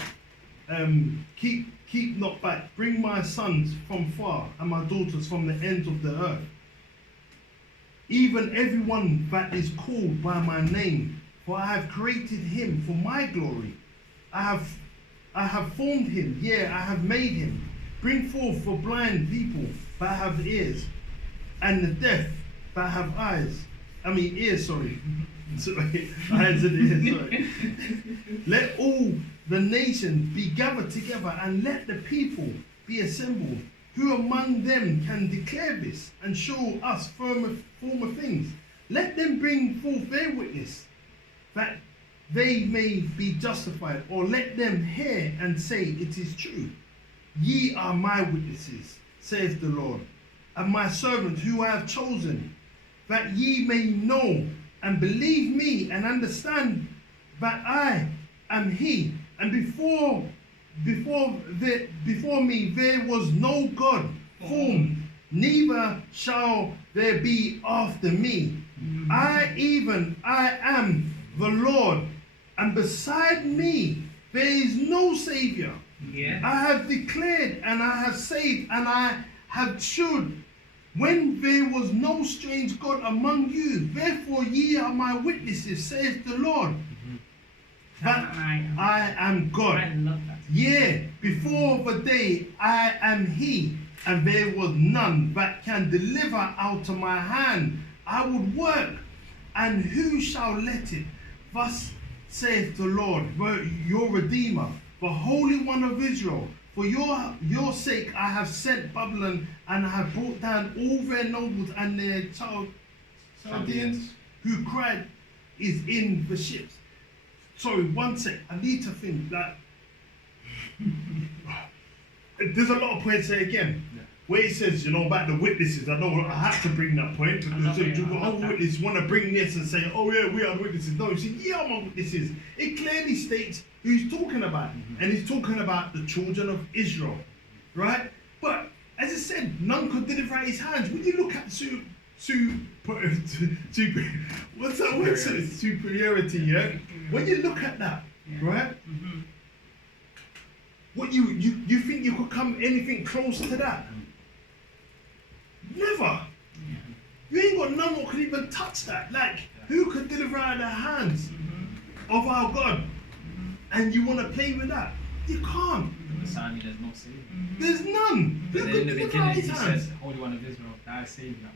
back. Bring my sons from far, and my daughters from the ends of the earth. Even everyone that is called by my name, for I have created him for my glory. I have formed him, I have made him. Bring forth for blind people that have ears, and the deaf that have ears, sorry. Eyes and ears, sorry. Let all the nations be gathered together, and let the people be assembled. Who among them can declare this, and show us former things? Let them bring forth their witness, that they may be justified, or let them hear and say, it is true. Ye are my witnesses, saith the Lord, and my servant who I have chosen, that ye may know and believe me and understand that I am he. And before me there was no God formed, neither shall there be after me. I am the Lord, and beside me there is no Savior. Yeah. I have declared and I have saved and I have shewed when there was no strange God among you. Therefore ye are my witnesses, saith the Lord, that I am God. I love that. Yea, before the day I am He, and there was none that can deliver out of my hand. I would work, and who shall let it? Thus saith the Lord, your Redeemer, the Holy One of Israel. For your sake I have sent Babylon, and I have brought down all their nobles and their Chaldeans, who cried is in the ships. Sorry, one sec. I need to think that there's a lot of points there again. Yeah. Where he says, about the witnesses. I know I have to bring that point because witnesses want to bring this and say, oh yeah, we are witnesses. No, you see, yeah, I'm on witnesses. It clearly states who he's talking about, and he's talking about the children of Israel, right? But as I said, none could deliver out his hands. When you look at what's that word? Superiority, yeah. When you look at that, right? What you think you could come anything close to that? Never. You ain't got none that could even touch that. Like, who could deliver out of the hands of our God? And you want to play with that? You can't. There's no savior. There's none. But Who then could in the deliver out beginning, his he hands? says, Holy One of Israel, thy Savior.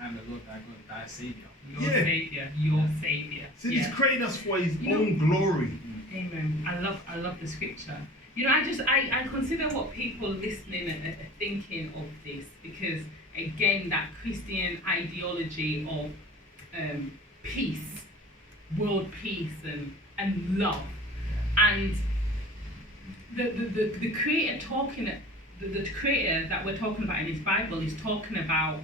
I am the Lord thy God, thy Savior. Your Savior, your Savior. See, he's created us for his own glory. Amen. I love the scripture. I consider what people listening are thinking of this, because again, that Christian ideology of peace, world peace and love, and the creator the creator that we're talking about in his Bible is talking about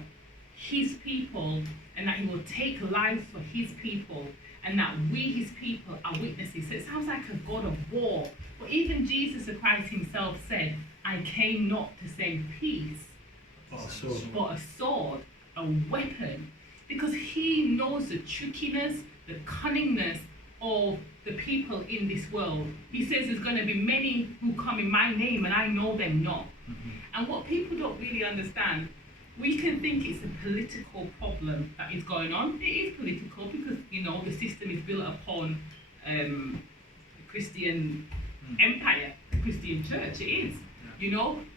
his people, and that he will take lives for his people, and that we, his people, are witnesses. So it sounds like a God of war. But even Jesus Christ himself said, I came not to send peace, but a sword, a weapon. Because he knows the trickiness, the cunningness of the people in this world. He says there's going to be many who come in my name and I know them not. And what people don't really understand, we can think it's a political problem that is going on. It is political because, the system is built upon the Christian empire, the Christian church. It is. It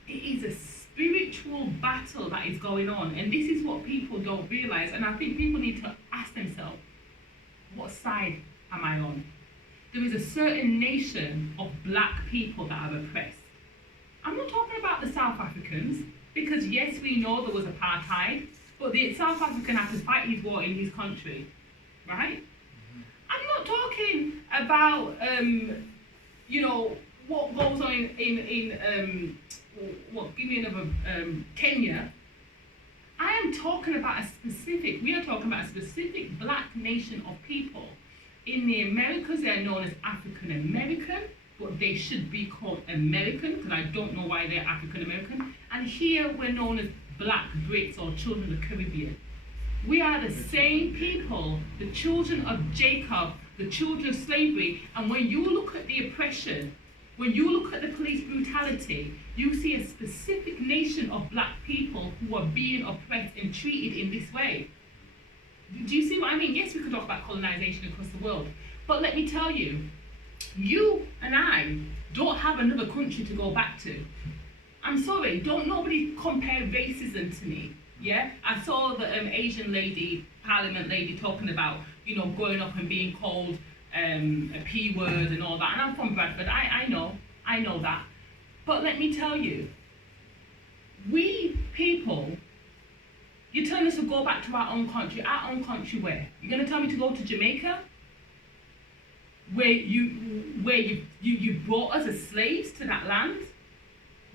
is a spiritual battle that is going on. And this is what people don't realize. And I think people need to ask themselves, what side am I on? There is a certain nation of black people that are oppressed. I'm not talking about the South Africans, because yes, we know there was apartheid, but the South African had to fight his war in his country, right? I'm not talking about, what goes on in Kenya. I am talking about we are talking about a specific black nation of people. In the Americas, they're known as African American, but they should be called American, because I don't know why they're African American. And here we're known as Black Brits, or children of the Caribbean. We are the same people, the children of Jacob, the children of slavery. And when you look at the oppression, when you look at the police brutality, you see a specific nation of black people who are being oppressed and treated in this way. Do you see what I mean? Yes, we could talk about colonization across the world, but let me tell you, you and I don't have another country to go back to. I'm sorry, don't nobody compare racism to me. Yeah, I saw the Asian lady, Parliament lady, talking about growing up and being called a P word and all that. And I'm from Bradford. I know that. But let me tell you, we people, you tell us to go back to our own country. Our own country where? You're gonna tell me to go to Jamaica? Where you brought us as slaves to that land?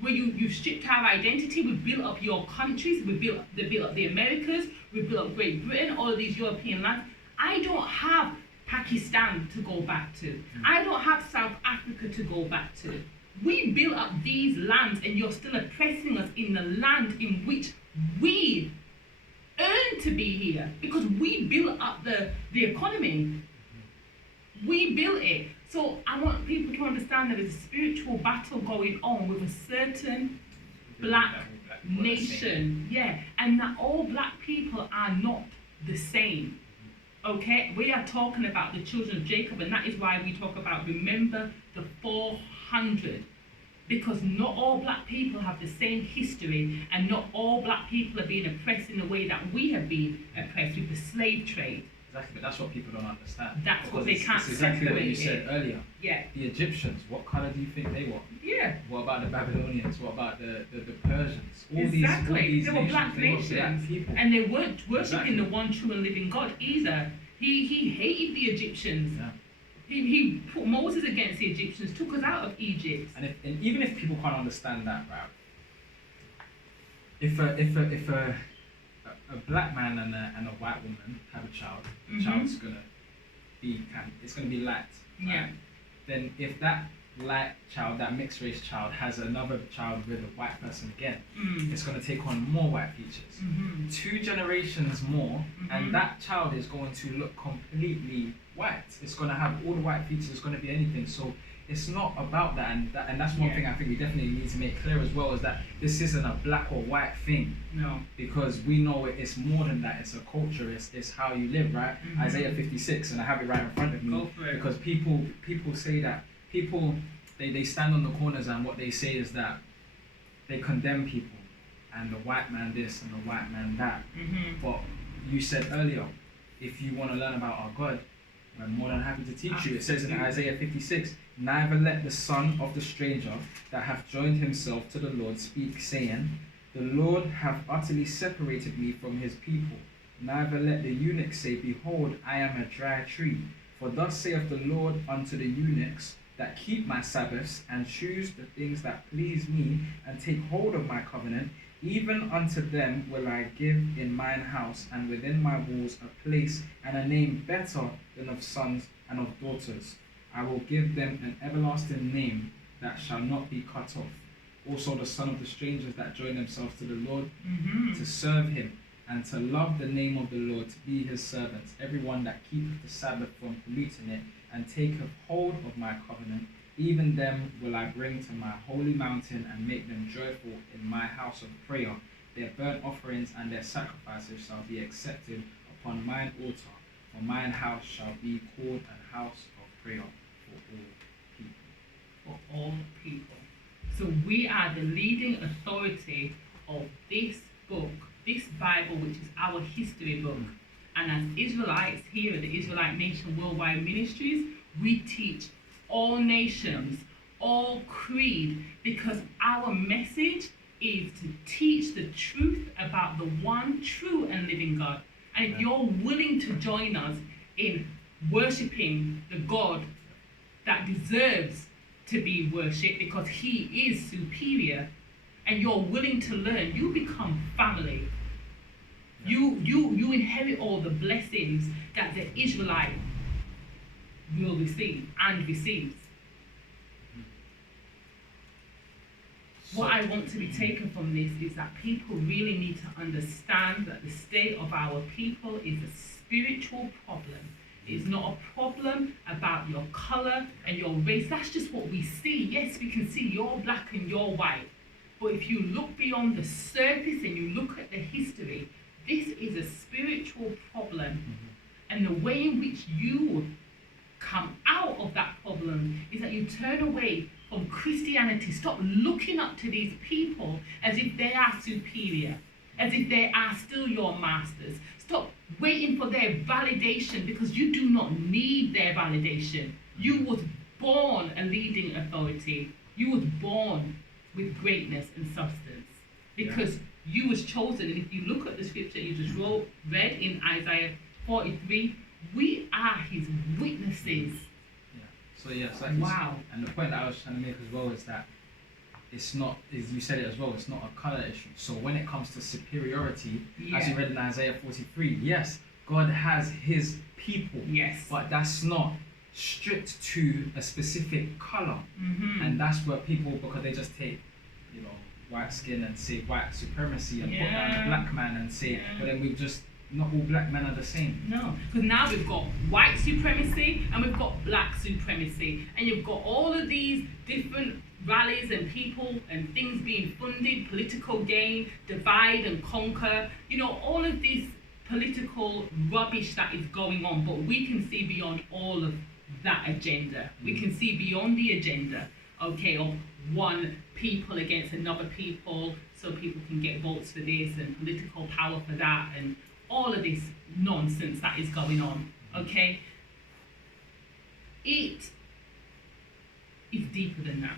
Where you stripped our identity, we built up your countries, they built up the Americas, we built up Great Britain, all of these European lands. I don't have Pakistan to go back to. I don't have South Africa to go back to. We built up these lands, and you're still oppressing us in the land in which we earned to be here, because we built up the economy. We built it. So I want people to understand there is a spiritual battle going on with a certain black nation. Yeah, and that all black people are not the same. Okay, we are talking about the children of Jacob, and that is why we talk about remember the 400. Because not all black people have the same history, and not all black people are being oppressed in the way that we have been oppressed with the slave trade. Exactly, but that's what people don't understand. That's what they can't it's exactly what you separate said earlier. Yeah. The Egyptians, what colour do you think they were? Yeah. What about the Babylonians? What about the Persians? All Exactly. these They were nations, black they were nations. black people. And they weren't worshipping Exactly. the one true and living God either. He hated the Egyptians. Yeah. He put Moses against the Egyptians, took us out of Egypt. And even if people can't understand that, right? If a black man and a white woman have a child, the child's gonna be light. Right? Yeah. Then if that light child, that mixed race child, has another child with a white person again, it's gonna take on more white features. 2 generations more, and that child is going to look completely white. It's gonna have all the white features. It's gonna be anything. So it's not about that, and that's one thing I think we definitely need to make clear as well, is that this isn't a black or white thing. No. Because we know it's more than that. It's a culture. It's how you live, right? Isaiah 56, and I have it right in front of me. Go for it. Because people say that they stand on the corners, and what they say is that they condemn people, and the white man this and the white man that. But you said earlier, if you want to learn about our God, we're more than happy to teach you. It says in Isaiah 56, neither let the son of the stranger that hath joined himself to the Lord speak, saying, the Lord hath utterly separated me from his people. Neither let the eunuch say, behold, I am a dry tree. For thus saith the Lord unto the eunuchs that keep my Sabbaths, and choose the things that please me, and take hold of my covenant, even unto them will I give in mine house and within my walls a place and a name better than of sons and of daughters. I will give them an everlasting name that shall not be cut off. Also the son of the strangers that join themselves to the Lord, to serve him, and to love the name of the Lord, to be his servants. Everyone that keepeth the Sabbath from polluting it, and taketh hold of my covenant, even them will I bring to my holy mountain, and make them joyful in my house of prayer. Their burnt offerings and their sacrifices shall be accepted upon mine altar, for mine house shall be called an house of prayer for all people. For all people. So we are the leading authority of this book, this Bible, which is our history book. And as Israelites here at the Israelite Nation Worldwide Ministries, we teach all nations, all creed, because our message is to teach the truth about the one true and living God. And if you're willing to join us in worshipping the God that deserves to be worshipped because he is superior, and you're willing to learn, you become family. You inherit all the blessings that the Israelite will receive and receives. What I want to be taken from this is that people really need to understand that the state of our people is a spiritual problem. It's not a problem about your color and your race. That's just what we see. Yes, we can see you're black and you're white. But if you look beyond the surface and you look at the history, this is a spiritual problem. And the way in which you will come out of that problem is that you turn away from Christianity. Stop looking up to these people as if they are superior, as if they are still your masters. Stop waiting for their validation, because you do not need their validation. You was born a leading authority. You was born with greatness and substance, because you was chosen. And if you look at the scripture you just read in Isaiah 43, we are his witnesses. So wow. And the point that I was trying to make as well is that it's not, as you said it as well, it's not a color issue. So when it comes to superiority, as you read in Isaiah 43, yes, God has his people. Yes. But that's not strict to a specific color. And that's where people, because they just take, white skin and say white supremacy and put down the black man and say, but then we've just not all black men are the same. No, because now we've got white supremacy and we've got black supremacy, and you've got all of these different rallies and people and things being funded, political gain, divide and conquer, you know, all of this political rubbish that is going on, but we can see beyond all of that agenda. We can see beyond the agenda, okay, of one people against another people, so people can get votes for this and political power for that and all of this nonsense that is going on, okay? It is deeper than that.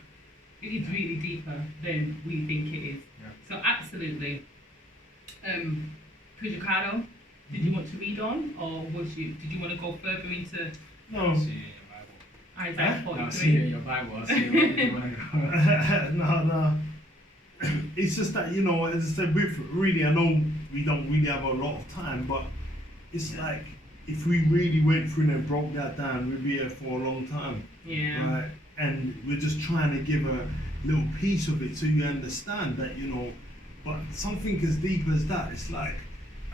It is really deeper than we think it is. Yeah. So absolutely. Pujicado, did you want to read on, or did you want to go further into No. See in your Bible. Isaiah No, see in 43? your Bible. I see where you want to go. No. It's just that, you know, as I said, I know we don't really have a lot of time, but it's like, if we really went through and broke that down, we'd be here for a long time. Yeah. Right? And we're just trying to give a little piece of it so you understand that, you know, but something as deep as that, it's like,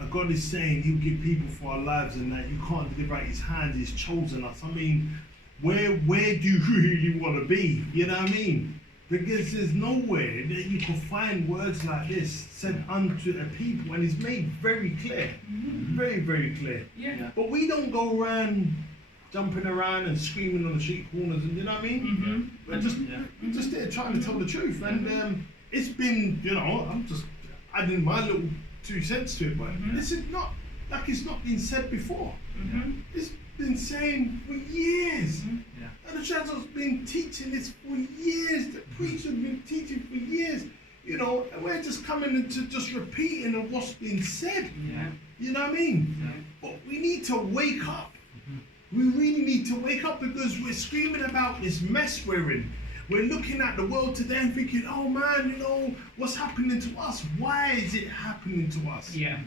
God is saying he'll give people for our lives and that you can't deliver out his hands, he's chosen us. I mean, where do you really want to be? You know what I mean? Because there's nowhere that you can find words like this said unto a people, and it's made very clear, very, very clear. Yeah. But we don't go around jumping around and screaming on the street corners, and you know what I mean? We're just there trying to tell the truth, and it's been, you know, I'm just adding my little 2 cents to it, but this is not like it's not been said before. It's been saying for years. And the church has been teaching this for years. The preachers have been teaching for years. You know, and we're just coming into just repeating of what's been said. You know what I mean? But we need to wake up. We really need to wake up, because we're screaming about this mess we're in. We're looking at the world today and thinking, oh man, you know, what's happening to us? Why is it happening to us? Yeah.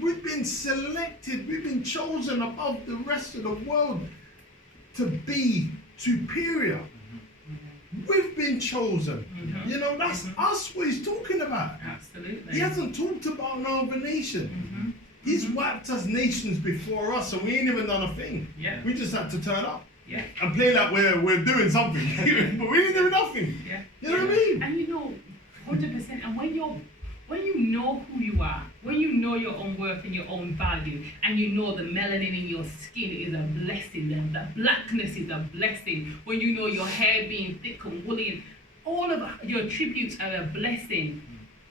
We've been selected, we've been chosen above the rest of the world to be superior. We've been chosen. You know, that's us what he's talking about. Absolutely. He hasn't talked about no other nation. He's wiped us nations before us, and we ain't even done a thing. Yeah. We just had to turn up. Yeah. And play like we're doing something. But we ain't doing nothing. Yeah. You know what I mean? And you know, 100%. And when you know who you are, when you know your own worth and your own value, and you know the melanin in your skin is a blessing, the blackness is a blessing, when you know your hair being thick and woolly, and all of your attributes are a blessing,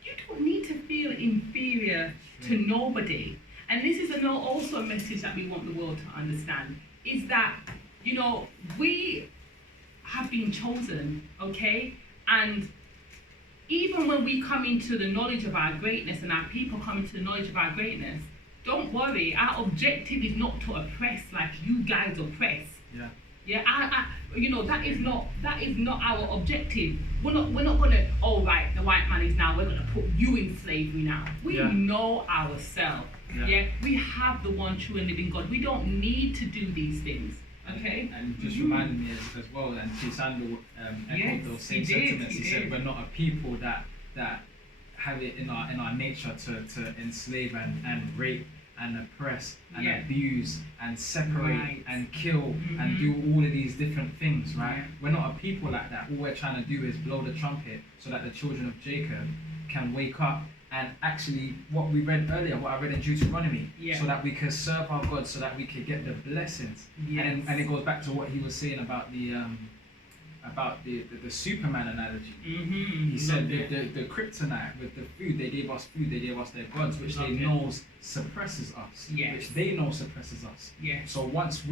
you don't need to feel inferior to nobody. And this is also a message that we want the world to understand, is that, you know, we have been chosen, okay? And even when we come into the knowledge of our greatness and our people come into the knowledge of our greatness, don't worry, our objective is not to oppress like you guys oppress. Yeah, you know, that is not our objective. We're not gonna, oh right, the white man is now, we're gonna put you in slavery now. We know ourselves. Yeah, we have the one true and living God. We don't need to do these things. Okay. And just reminded me as well, and Tisandro echoed those same sentiments. He said we're not a people that have it in our nature to enslave and rape and oppress and abuse and separate and kill and do all of these different things, right? We're not a people like that. All we're trying to do is blow the trumpet so that the children of Jacob can wake up and actually, what we read earlier, what I read in Deuteronomy, so that we can serve our God, so that we can get the blessings. And it goes back to what he was saying about the Superman analogy. He said the kryptonite with the food, they gave us food, they gave us their gods, which they know suppresses us, which they know suppresses us. So once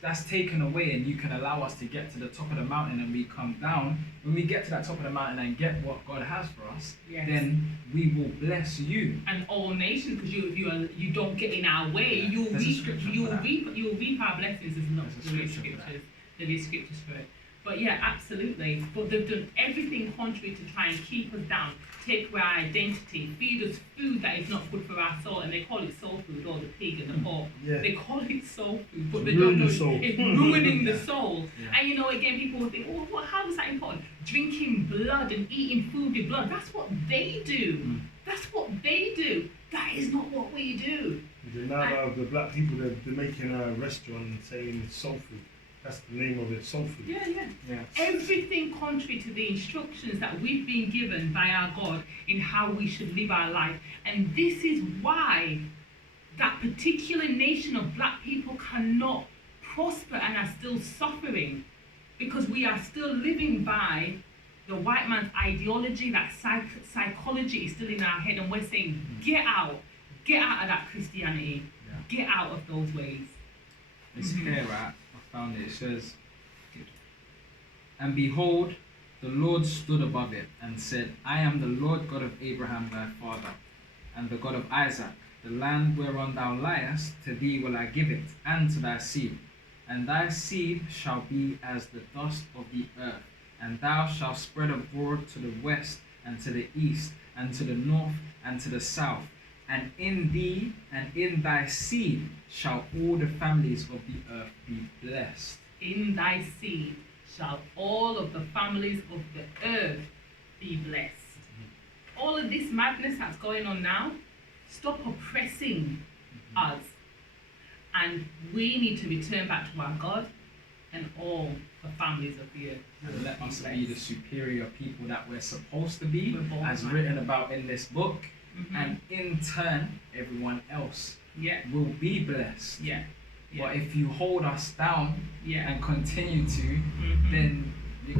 that's taken away and you can allow us to get to the top of the mountain and we come down, when we get to that top of the mountain and get what God has for us, then we will bless you. And all nations, because you don't get in our way, you'll reap our blessings. Is not the scriptures for it. But yeah, absolutely. But they've done everything contrary to try and keep us down, take away our identity, feed us food that is not good for our soul, and they call it soul food, or the pig and the pork. They call it soul food, but they don't know it's ruining the soul. And you know, again, people will think, oh, how is that important? Drinking blood and eating food with blood, that's what they do. That's what they do. That is not what we do. Now the black people, they're making a restaurant saying soul food. That's the name of it, soul food. Yeah. Everything contrary to the instructions that we've been given by our God in how we should live our life. And this is why that particular nation of black people cannot prosper and are still suffering, because we are still living by the white man's ideology. That psychology is still in our head, and we're saying, get out of that Christianity, get out of those ways. It's here, right? I found it. It says, and behold, the Lord stood above it and said, I am the Lord God of Abraham thy father, and the God of Isaac. The land whereon thou liest, to thee will I give it, and to thy seed. And thy seed shall be as the dust of the earth, and thou shalt spread abroad to the west, and to the east, and to the north, and to the south. And in thee and in thy seed shall all the families of the earth be blessed. In thy seed shall all of the families of the earth be blessed. All of this madness that's going on now, stop oppressing us. And we need to return back to our God, and all the families of the earth. And let us be the superior people that we're supposed to be, as like written about in this book. Mm-hmm. And in turn, everyone else Yeah. will be blessed. Yeah. Yeah. But if you hold us down Yeah. and continue to, Mhm. then you're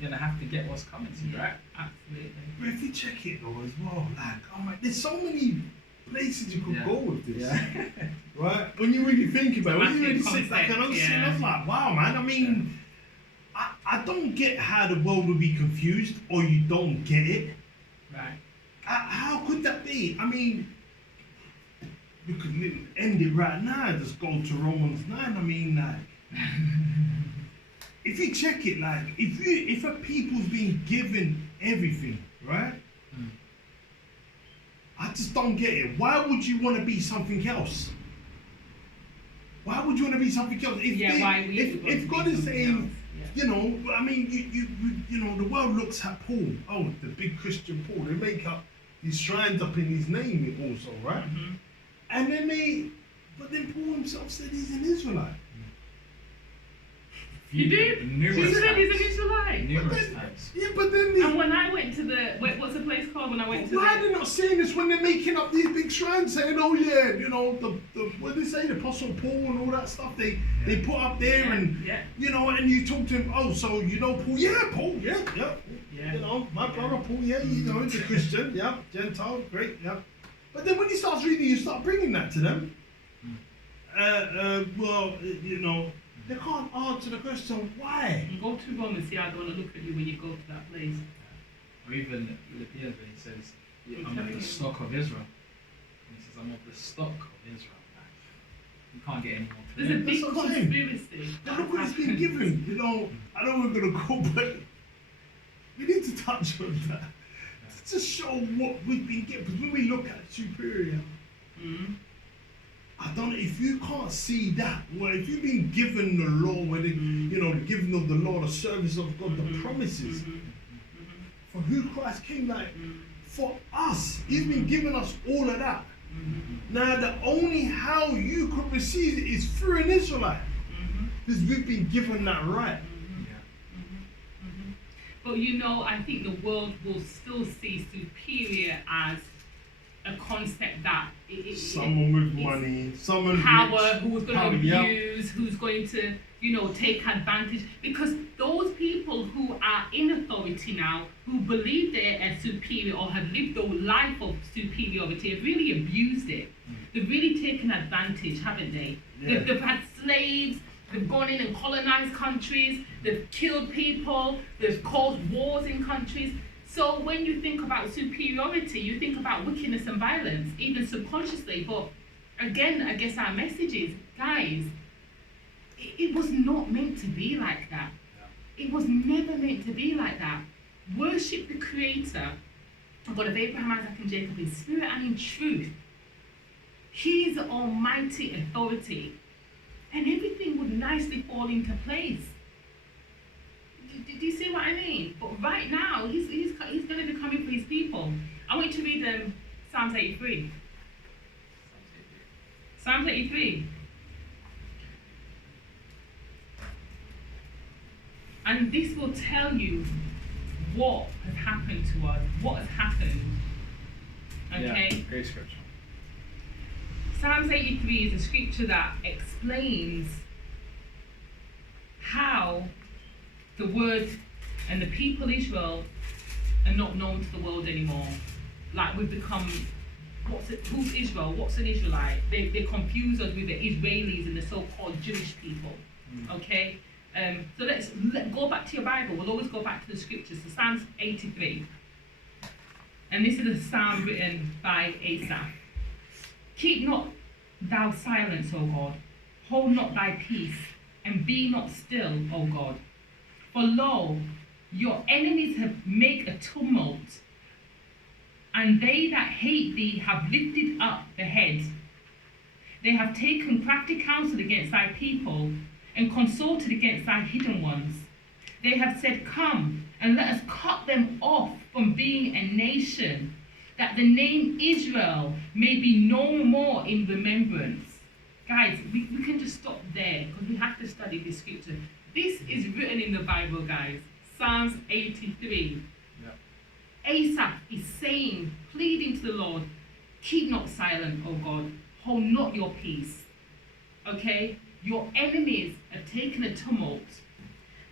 gonna have to get what's coming to you, right? Absolutely. But if you check it though as well, like, oh my, there's so many places you could Yeah. go with this. Yeah. Right? When you really think about it, when you really Massive sit back and concept, understand, yeah. I was like, wow, man. I mean, I don't get how the world will be confused, or you don't get it. Right. How could that be? I mean, we could end it right now. Just go to Romans 9. I mean, like, if you check it, like, if a people's been given everything, right? I just don't get it. Why would you want to be something else? Why would you want to be something else? If God is saying, you know, I mean, you know, the world looks at Paul. Oh, the big Christian Paul. They make up these shrines up in his name also, right? Mm-hmm. And then but then Paul himself said he's an Israelite. You did? Numerous You said times. he's an Israelite. Numerous times. Yeah, but then And when I went to what's the place called? When I went to why are they not saying this when they're making up these big shrines, saying, oh yeah, you know, the what did they say, the Apostle Paul and all that stuff they put up there, and you know, and you talk to him, oh, so you know Paul, yeah. You know, my brother Paul, you know, he's a Christian, Gentile, great, But then when he starts reading, you start bringing that to them. Well, you know, they can't answer the question why. And go to Rome and see how they want to look at you when you go to that place. Or even Philippians, when he says, I'm of the stock of Israel. And he says, I'm of the stock of Israel. You can't get any more There's a clear. big That's what I'm saying. conspiracy. Now look what it's been given. You know, I know we're gonna go, but we need to touch on that to show what we've been given. Because when we look at superior, I don't know if you can't see that. Well, if you've been given the law, where you know, the giving of the law, the service of God, the promises for who Christ came, like for us, He's been giving us all of that. Now, the only how you could receive it is through an Israelite, because we've been given that right. But you know, I think the world will still see superior as a concept that Someone with money, someone power, rich, who's going to abuse, who's going to, you know, take advantage. Because those people who are in authority now, who believe they're superior or have lived a life of superiority, have really abused it. They've really taken advantage, haven't they? Yeah. They've had slaves. They've gone in and colonized countries. They've killed people. They've caused wars in countries. So when you think about superiority, you think about wickedness and violence, even subconsciously. But again, I guess our message is, guys, it was not meant to be like that. It was never meant to be like that. Worship the Creator, God of Abraham, Isaac, and Jacob, in spirit and in truth. He's the almighty authority. And everything would nicely fall into place. Do you see what I mean? But right now, he's going to be coming for his people. I want you to read Psalms 83. Psalms 83. And this will tell you what has happened to us, what has happened. Okay? Yeah, great scripture. Psalms 83 is a scripture that explains how the word and the people Israel are not known to the world anymore. Like we've become, who's Israel? What's an Israelite? They confuse us with the Israelis and the so-called Jewish people. Okay? So let's go back to your Bible. We'll always go back to the scriptures. So Psalms 83. And this is a psalm written by Asaph. Keep not thou silence, O God. Hold not thy peace, and be not still, O God. For lo, your enemies have made a tumult, and they that hate thee have lifted up the head. They have taken crafty counsel against thy people, and consulted against thy hidden ones. They have said, come, and let us cut them off from being a nation, that the name Israel may be no more in remembrance. Guys, we can just stop there, because we have to study this scripture. This is written in the Bible, guys. Psalms 83. Yep. Asaph is saying, pleading to the Lord, keep not silent, O God, hold not your peace. Okay? Your enemies have taken a tumult,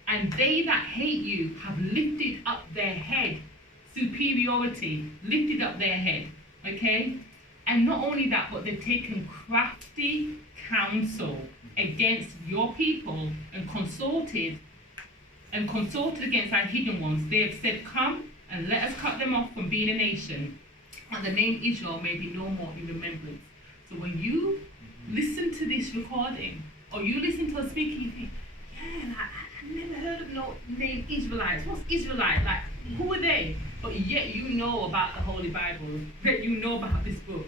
and they that hate you have lifted up their head. Superiority, lifted up their head. Okay? And not only that, but they've taken crafty counsel against your people and consulted against our hidden ones. They have said, come and let us cut them off from being a nation, and the name Israel may be no more in remembrance. So when you listen to this recording, or you listen to us speaking, you think, yeah, like, I've never heard of no name Israelites. What's Israelite? Like, who are they? But yet you know about the Holy Bible, yet you know about this book.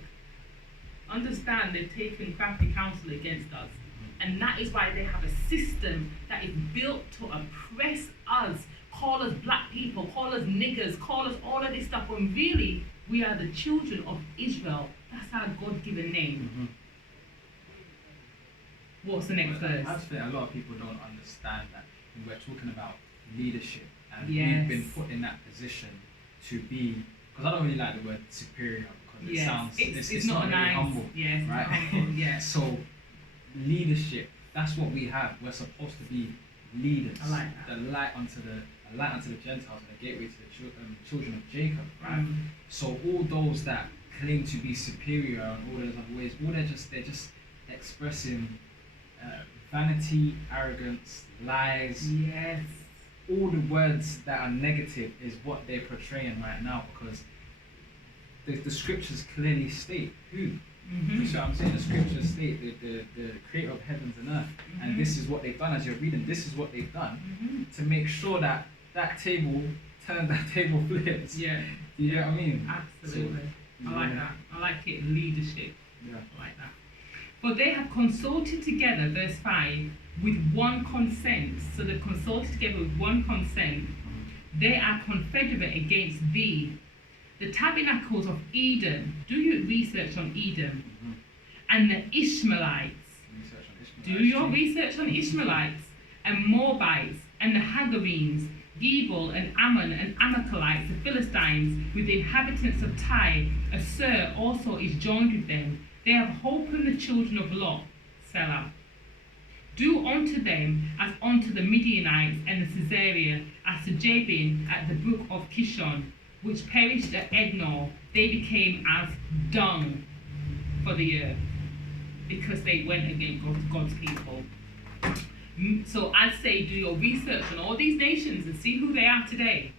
Understand, they've taken crafty counsel against us. And that is why they have a system that is built to oppress us, call us black people, call us niggers, call us all of this stuff, when really we are the children of Israel. That's our God-given name. What's the next verse? I just think a lot of people don't understand that when we're talking about leadership, and Yes. we've been put in that position to be, because I don't really like the word superior, because it Yes. sounds, It's not really nice. humble, Yes, it's right? not humble. Yes. So leadership, that's what we have. We're supposed to be leaders. I like that. A light unto the Gentiles and a gateway to the children of Jacob, right? So all those that claim to be superior in all those other ways, they're just expressing vanity, arrogance, lies. Yes. All the words that are negative is what they're portraying right now, because the scriptures clearly state who. You see what I'm saying? The scriptures state the creator of heavens and earth, and this is what they've done. As you're reading, this is what they've done to make sure that table flips. Yeah. You know what I mean? Absolutely. So, I like that. I like it. Leadership. Yeah. I like that. For they have consulted together, verse 5, with one consent. So they've consulted together with one consent. They are confederate against thee. The tabernacles of Eden. Do your research on Eden. And the Ishmaelites. Do your research on Ishmaelites. And Moabites. And the Hagarenes. Gebal and Ammon and Amalekites, the Philistines, with the inhabitants of Tyre. Assur also is joined with them. They have holpen the children of Lot, Selah. Do unto them as unto the Midianites and the Caesarea, as to Jabin at the brook of Kishon, which perished at Ednor. They became as dung for the earth, because they went against God's people. So I'd say do your research on all these nations and see who they are today.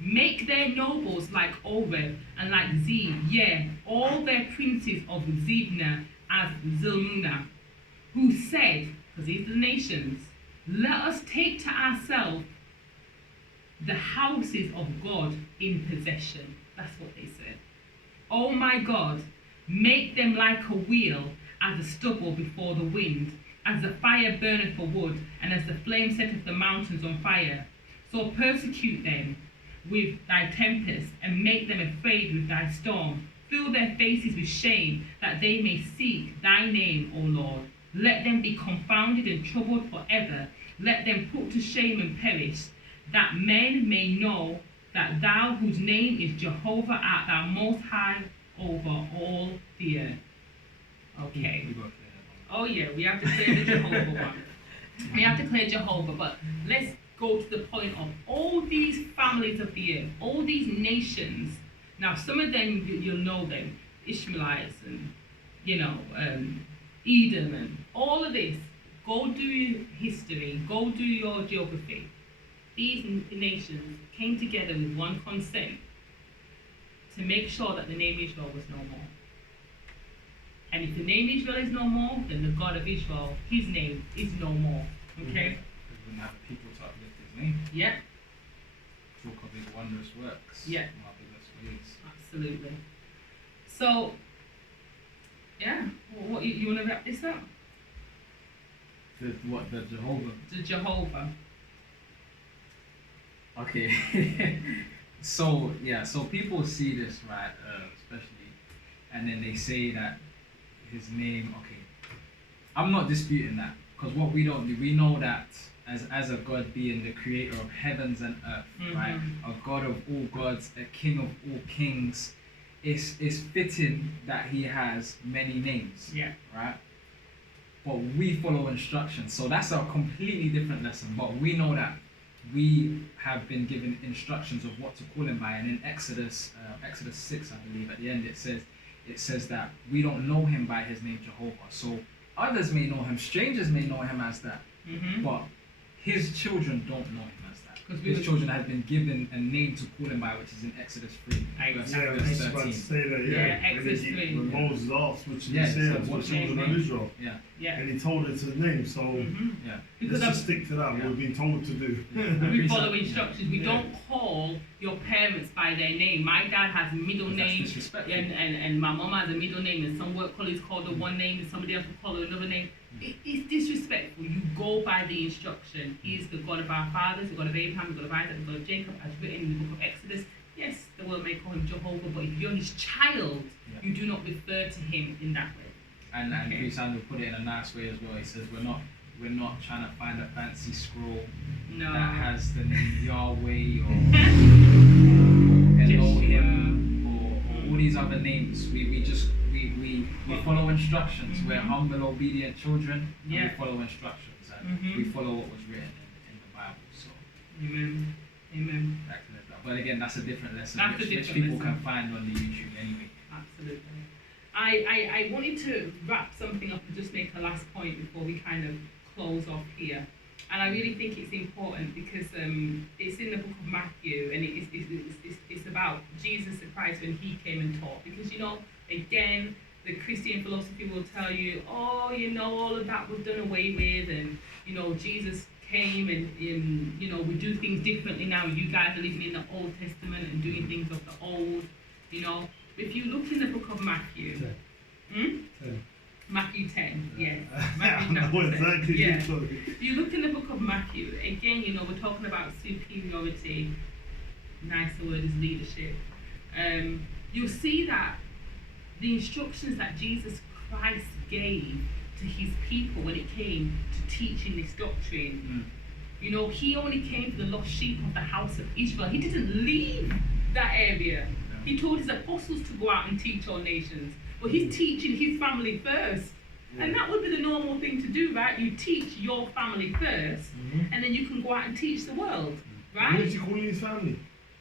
Make their nobles like Oreb and like Zeb, yeah, all their princes of Zebna as Zilmunna, who said, because these are the nations, let us take to ourselves the houses of God in possession. That's what they said. Oh my God, make them like a wheel, as the stubble before the wind, as the fire burneth for wood, and as the flame setteth the mountains on fire. So persecute them, with thy tempest, and make them afraid with thy storm. Fill their faces with shame, that they may seek thy name, O Lord. Let them be confounded and troubled forever. Let them put to shame and perish, that men may know that thou, whose name is Jehovah, art thou most high over all the earth. Okay. Oh yeah, we have to clear the Jehovah one. We have to clear Jehovah, but let's go to the point of all these families of the earth, all these nations. Now, some of them you'll know them, Ishmaelites and Edom and all of this. Go do your history, go do your geography. These nations came together with one consent to make sure that the name Israel was no more. And if the name Israel is no more, then the God of Israel, his name, is no more. Okay? Because we have people to uplift his name. Yeah. Talk of his wondrous works. Yeah. Marvelous ways. Absolutely. So, yeah. What you want to wrap this up? The Jehovah? The Jehovah. Okay. So people see this, right, especially, and then they say that his name, okay, I'm not disputing that, because what we don't do, we know that as a God being the creator of heavens and earth, right, a God of all gods, a king of all kings, it's fitting that he has many names, right? But we follow instructions, so that's a completely different lesson. But we know that we have been given instructions of what to call him by, and in Exodus 6, I believe, at the end it says that we don't know him by his name Jehovah. So others may know him, strangers may know him as that, but his children don't know him as that. His children have been given a name to call him by, which is in Exodus 3, verse 13. Say that, Exodus 3. When Moses asked, which did he say unto the children of Israel? Yeah. And he told it to his name, so Because let's just stick to that, what we've been told to do. We follow instructions. We don't call your parents by their name. My dad has a middle name, and my mom has a middle name, and some work colleagues call her one name, and somebody else will call her another name. It's disrespectful. You go by the instruction. He is the God of our fathers, the God of Abraham, the God of Isaac, the God of Jacob, as written in the book of Exodus. Yes, the world may call him Jehovah, but if you're his child, you do not refer to him in that way. And Priest Andrew put it in a nice way as well. He says we're not trying to find a fancy scroll that has the name Yahweh or Elohim or all these other names. We follow instructions. We're humble, obedient children, and we follow instructions, and we follow what was written in the Bible. So Amen. But again, that's a different lesson, which lesson. people can find on the YouTube anyway. Absolutely. I wanted to wrap something up and just make a last point before we kind of close off here. And I really think it's important because it's in the book of Matthew, and it's about Jesus Christ when he came and taught. Because, again, the Christian philosophy will tell you, all of that was done away with, and, Jesus came and, we do things differently now. You guys are living in the Old Testament and doing things of the old, If you look in the book of Matthew, 10. Matthew 10, yes. Matthew chapter 10. Yeah. If you look in the book of Matthew, again, we're talking about superiority. Nicer word is leadership. You'll see that the instructions that Jesus Christ gave to his people when it came to teaching this doctrine, he only came for the lost sheep of the house of Israel. He didn't leave that area. He told his apostles to go out and teach all nations. But he's teaching his family first. And that would be the normal thing to do, right? You teach your family first, and then you can go out and teach the world, right? What is he calling his family?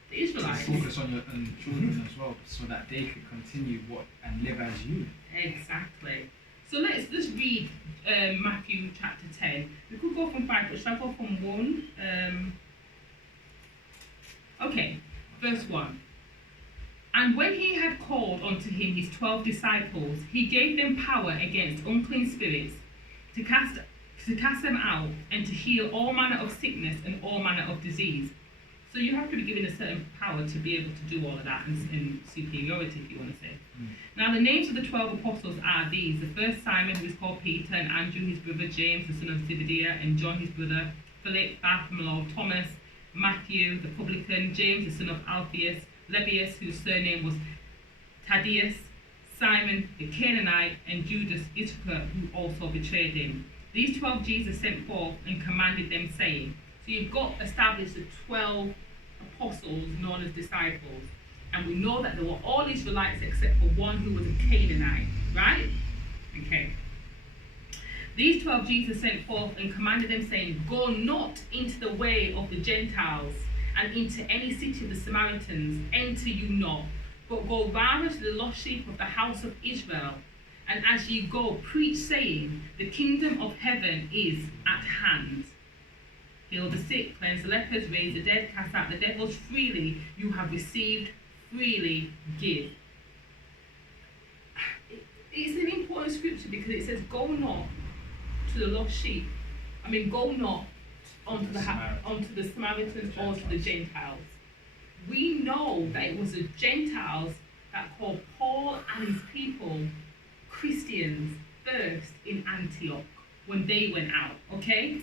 The Israelites. Focus on your children as well, so that they can continue and live as you. Exactly. So let's just read Matthew chapter 10. We could go from 5, but shall I go from 1? Okay, verse 1. And when he had called unto him his 12 disciples, he gave them power against unclean spirits to cast them out and to heal all manner of sickness and all manner of disease. So you have to be given a certain power to be able to do all of that in superiority, if you want to say. Now the names of the 12 apostles are these: the first Simon, who is called Peter, and Andrew his brother, James the son of Zebediah, and John his brother, Philip, Bartholomew, Thomas, Matthew the publican, James the son of Alphaeus, Lebbaeus whose surname was Thaddeus, Simon the Canaanite, and Judas Iscariot who also betrayed him. These 12 Jesus sent forth and commanded them, saying, so you've got established the 12 apostles known as disciples, and we know that they were all Israelites except for one who was a Canaanite, right? Okay. These 12 Jesus sent forth and commanded them, saying, go not into the way of the Gentiles, and into any city of the Samaritans enter you not, but go rather to the lost sheep of the house of Israel. And as ye go, preach, saying, the kingdom of heaven is at hand. Heal the sick, cleanse the lepers, raise the dead, cast out the devils. Freely you have received, freely give. It's an important scripture because it says, go not to the lost sheep. Go not onto the Samaritans or to the Gentiles. We know that it was the Gentiles that called Paul and his people Christians first in Antioch when they went out, okay?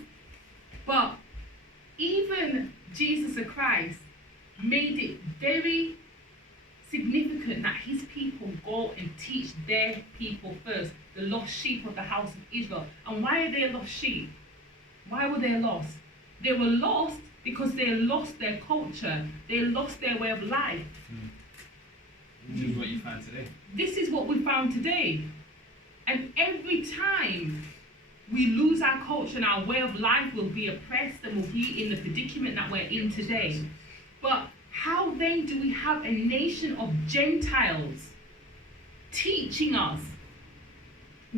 But even Jesus Christ made it very significant that his people go and teach their people first, the lost sheep of the house of Israel. And why are they lost sheep? Why were they lost? They were lost because they lost their culture. They lost their way of life. Which is what you find today. This is what we found today. And every time we lose our culture and our way of life, will be oppressed and will be in the predicament that we're in today. But how then do we have a nation of Gentiles teaching us?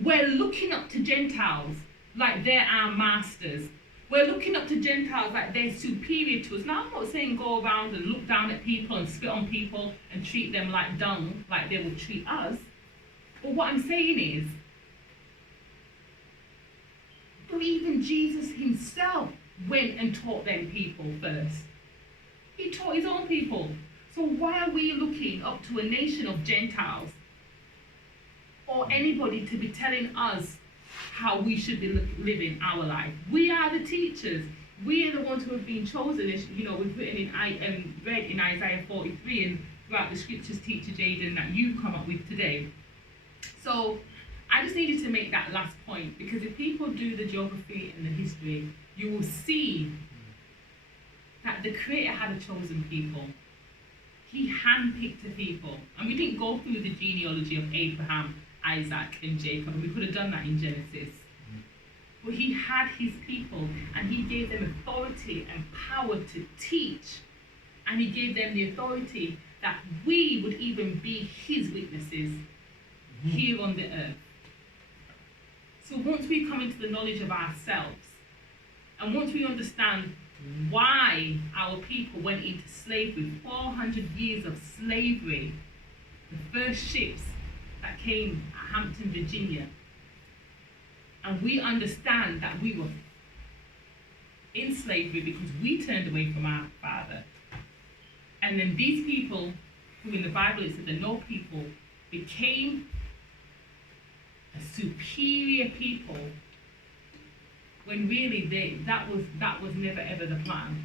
We're looking up to Gentiles like they're our masters. We're looking up to Gentiles like they're superior to us. Now, I'm not saying go around and look down at people and spit on people and treat them like dung, like they would treat us. But what I'm saying is, but even Jesus himself went and taught them people first. He taught his own people. So why are we looking up to a nation of Gentiles or anybody to be telling us how we should be living our life? We are the teachers. We are the ones who have been chosen. We've read in Isaiah 43 and throughout the scriptures, Teacher Jaden, that you've come up with today. So I just needed to make that last point, because if people do the geography and the history, you will see that the Creator had a chosen people. He handpicked a people. And we didn't go through the genealogy of Abraham, Isaac, and Jacob. We could have done that in Genesis. But he had his people, and he gave them authority and power to teach. And he gave them the authority that we would even be his witnesses here on the earth. So once we come into the knowledge of ourselves, and once we understand why our people went into slavery, 400 years of slavery, the first ships that came at Hampton, Virginia, and we understand that we were in slavery because we turned away from our Father. And then these people, who in the Bible it said the no people, became a superior people, when really that was never ever the plan.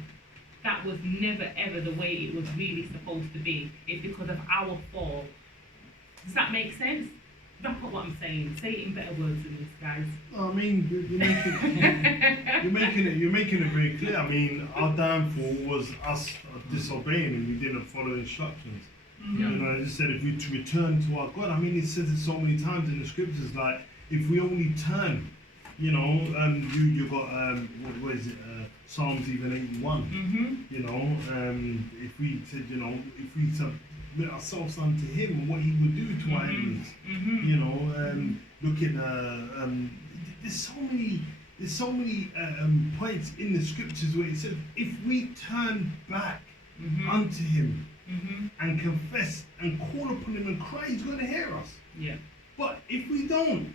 That was never ever the way it was really supposed to be. It's because of our fall. Does that make sense? Wrap up what I'm saying. Say it in better words than this, guys. I mean, you're making it very clear. I mean, our downfall was us disobeying, and we didn't follow instructions. I just said if we return to our God. I mean, it says it so many times in the scriptures, like if we only turn, you got what is it? Psalms even 81. If we said, if we submit ourselves unto Him and what He would do to our enemies. Look at there's so many points in the scriptures where it says if we turn back unto Him and confess and call upon Him and cry, He's going to hear us. Yeah. But if we don't,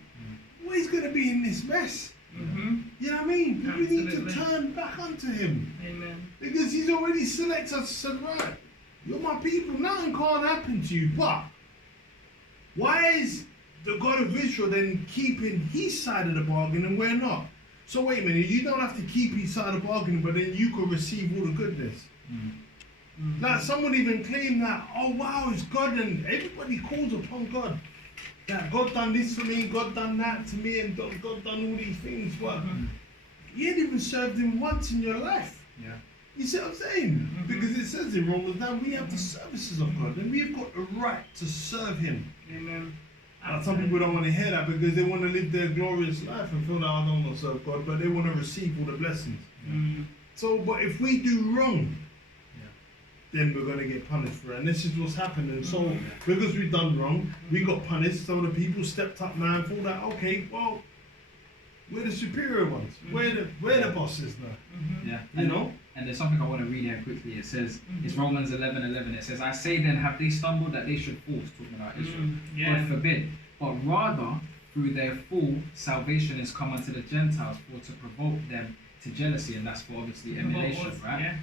well, He's going to be in this mess. You know what I mean? Absolutely. We need to turn back unto Him. Amen. Because He's already selected us and said, right, you're my people, nothing can't happen to you. But why is the God of Israel then keeping His side of the bargain and we're not? So wait a minute, you don't have to keep each side of the bargain, but then you can receive all the goodness. Like someone even claimed that, oh wow, it's God, and everybody calls upon God. That God done this for me, God done that to me, and God done all these things. But you ain't even served Him once in your life. Yeah. You see what I'm saying? Because it says in Romans that we have the services of God, and we've got the right to serve Him. Amen. Some people don't want to hear that because they want to live their glorious life and feel that I don't want to serve God, but they want to receive all the blessings. So, but if we do wrong, then we're going to get punished for it. And this is what's happening. So, because we've done wrong, we got punished. Some of the people stepped up now and thought that, okay, well, we're the superior ones. We're the bosses now. Yeah. You know? And there's something I want to read here quickly. It says, it's Romans 11:11. It says, I say then, have they stumbled that they should fall? Talking about Israel. God forbid. But rather, through their fall, salvation is come unto the Gentiles for to provoke them to jealousy. And that's for obviously emulation, right? Yeah.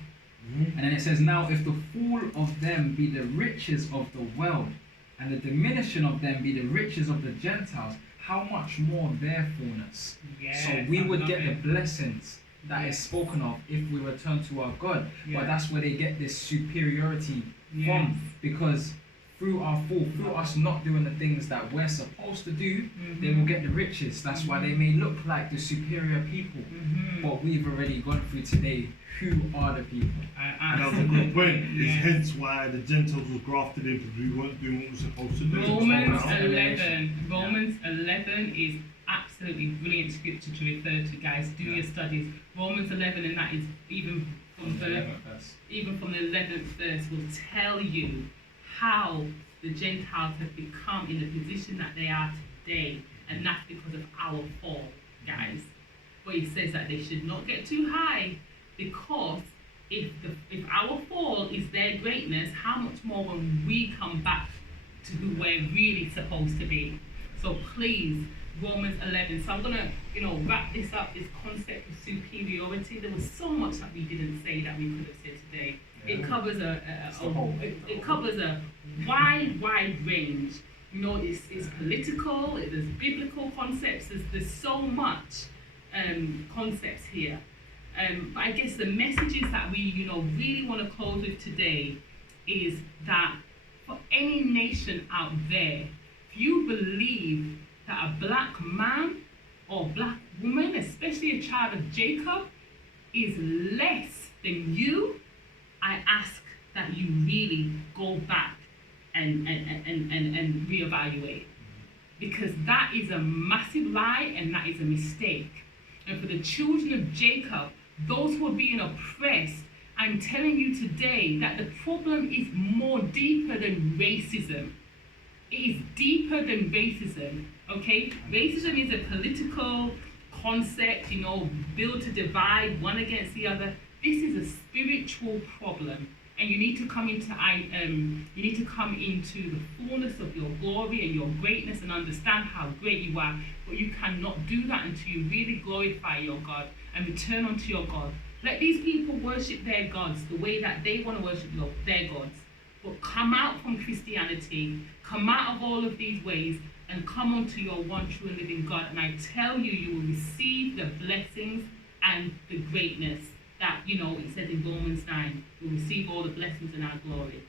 And then it says, now if the fall of them be the riches of the world, and the diminishing of them be the riches of the Gentiles, how much more their fullness? So we would get the blessings that is spoken of if we return to our God. But that's where they get this superiority from, because through our fall, through us not doing the things that we're supposed to do, they will get the riches. That's why they may look like the superior people, but we've already gone through today who are the people. And that's a good point. It's hence why the Gentiles were grafted in, because we weren't doing what we were supposed to do. Romans 11 is absolutely brilliant scripture to refer to, guys. Do your studies. Romans 11, and that is even from the 11th verse, will tell you how the Gentiles have become in the position that they are today, and that's because of our fall, guys. But he says that they should not get too high, because if our fall is their greatness, how much more when we come back to who we're really supposed to be? So please, Romans 11. So I'm gonna, wrap this up. This concept of superiority. There was so much that we didn't say that we could have said today. It covers it covers a wide range. It's political. There's biblical concepts. There's so much concepts here. But I guess the messages that we really want to close with today is that for any nation out there, if you believe that a black man or black woman, especially a child of Jacob, is less than you, I ask that you really go back and reevaluate, because that is a massive lie and that is a mistake. And for the children of Jacob, those who are being oppressed, I'm telling you today that the problem is more deeper than racism. It is deeper than racism, okay? Racism is a political concept, built to divide one against the other. This is a spiritual problem, and you need to come into the fullness of your glory and your greatness and understand how great you are. But you cannot do that until you really glorify your God and return unto your God. Let these people worship their gods the way that they want to worship their gods. But come out from Christianity, come out of all of these ways, and come unto your one true and living God. And I tell you, you will receive the blessings and the greatness that, it says in Romans 9, we'll receive all the blessings and our glory.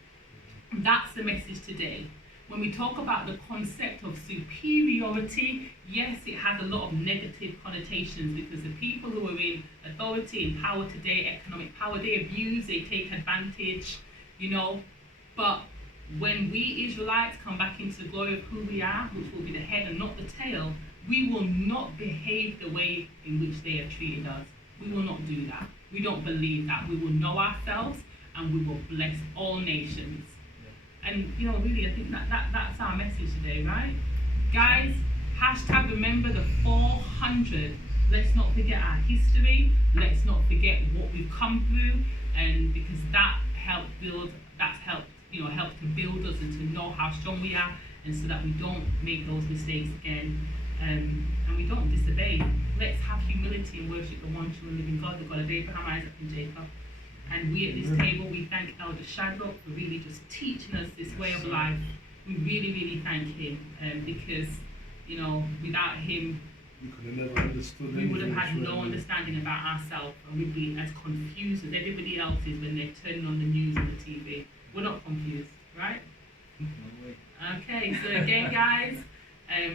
And that's the message today. When we talk about the concept of superiority, yes, it has a lot of negative connotations, because the people who are in authority and power today, economic power, they abuse, they take advantage, But when we Israelites come back into the glory of who we are, which will be the head and not the tail, we will not behave the way in which they have treated us. We will not do that. We don't believe that. We will know ourselves and we will bless all nations. And really, I think that's our message today, right? Guys, hashtag remember the 400. Let's not forget our history. Let's not forget what we've come through, and because helped to build us and to know how strong we are, and so that we don't make those mistakes again, and we don't disobey. Let's have humility and worship the one true and living God, the God of Abraham, Isaac, and Jacob. And we at this table, we thank Elder Shadrach for really just teaching us this way of life. We really, really thank him, because without him, we could have never understood We would have anything had that's no really- understanding about ourselves, and we'd be as confused as everybody else is when they're turning on the news and the TV. We're not confused, right? No way. Okay, so again, guys,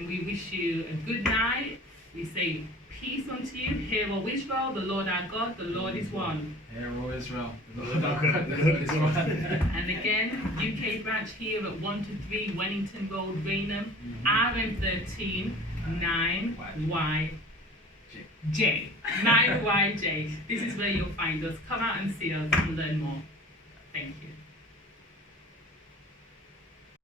we wish you a good night. We say peace unto you. Hear, O Israel, the Lord our God, the Lord is one. Hear, O Israel, the Lord our God, the Lord is one. And again, UK branch here at 123 Wellington Road, Raynham, RM13 9YJ. 9YJ. This is where you'll find us. Come out and see us and learn more. Thank you.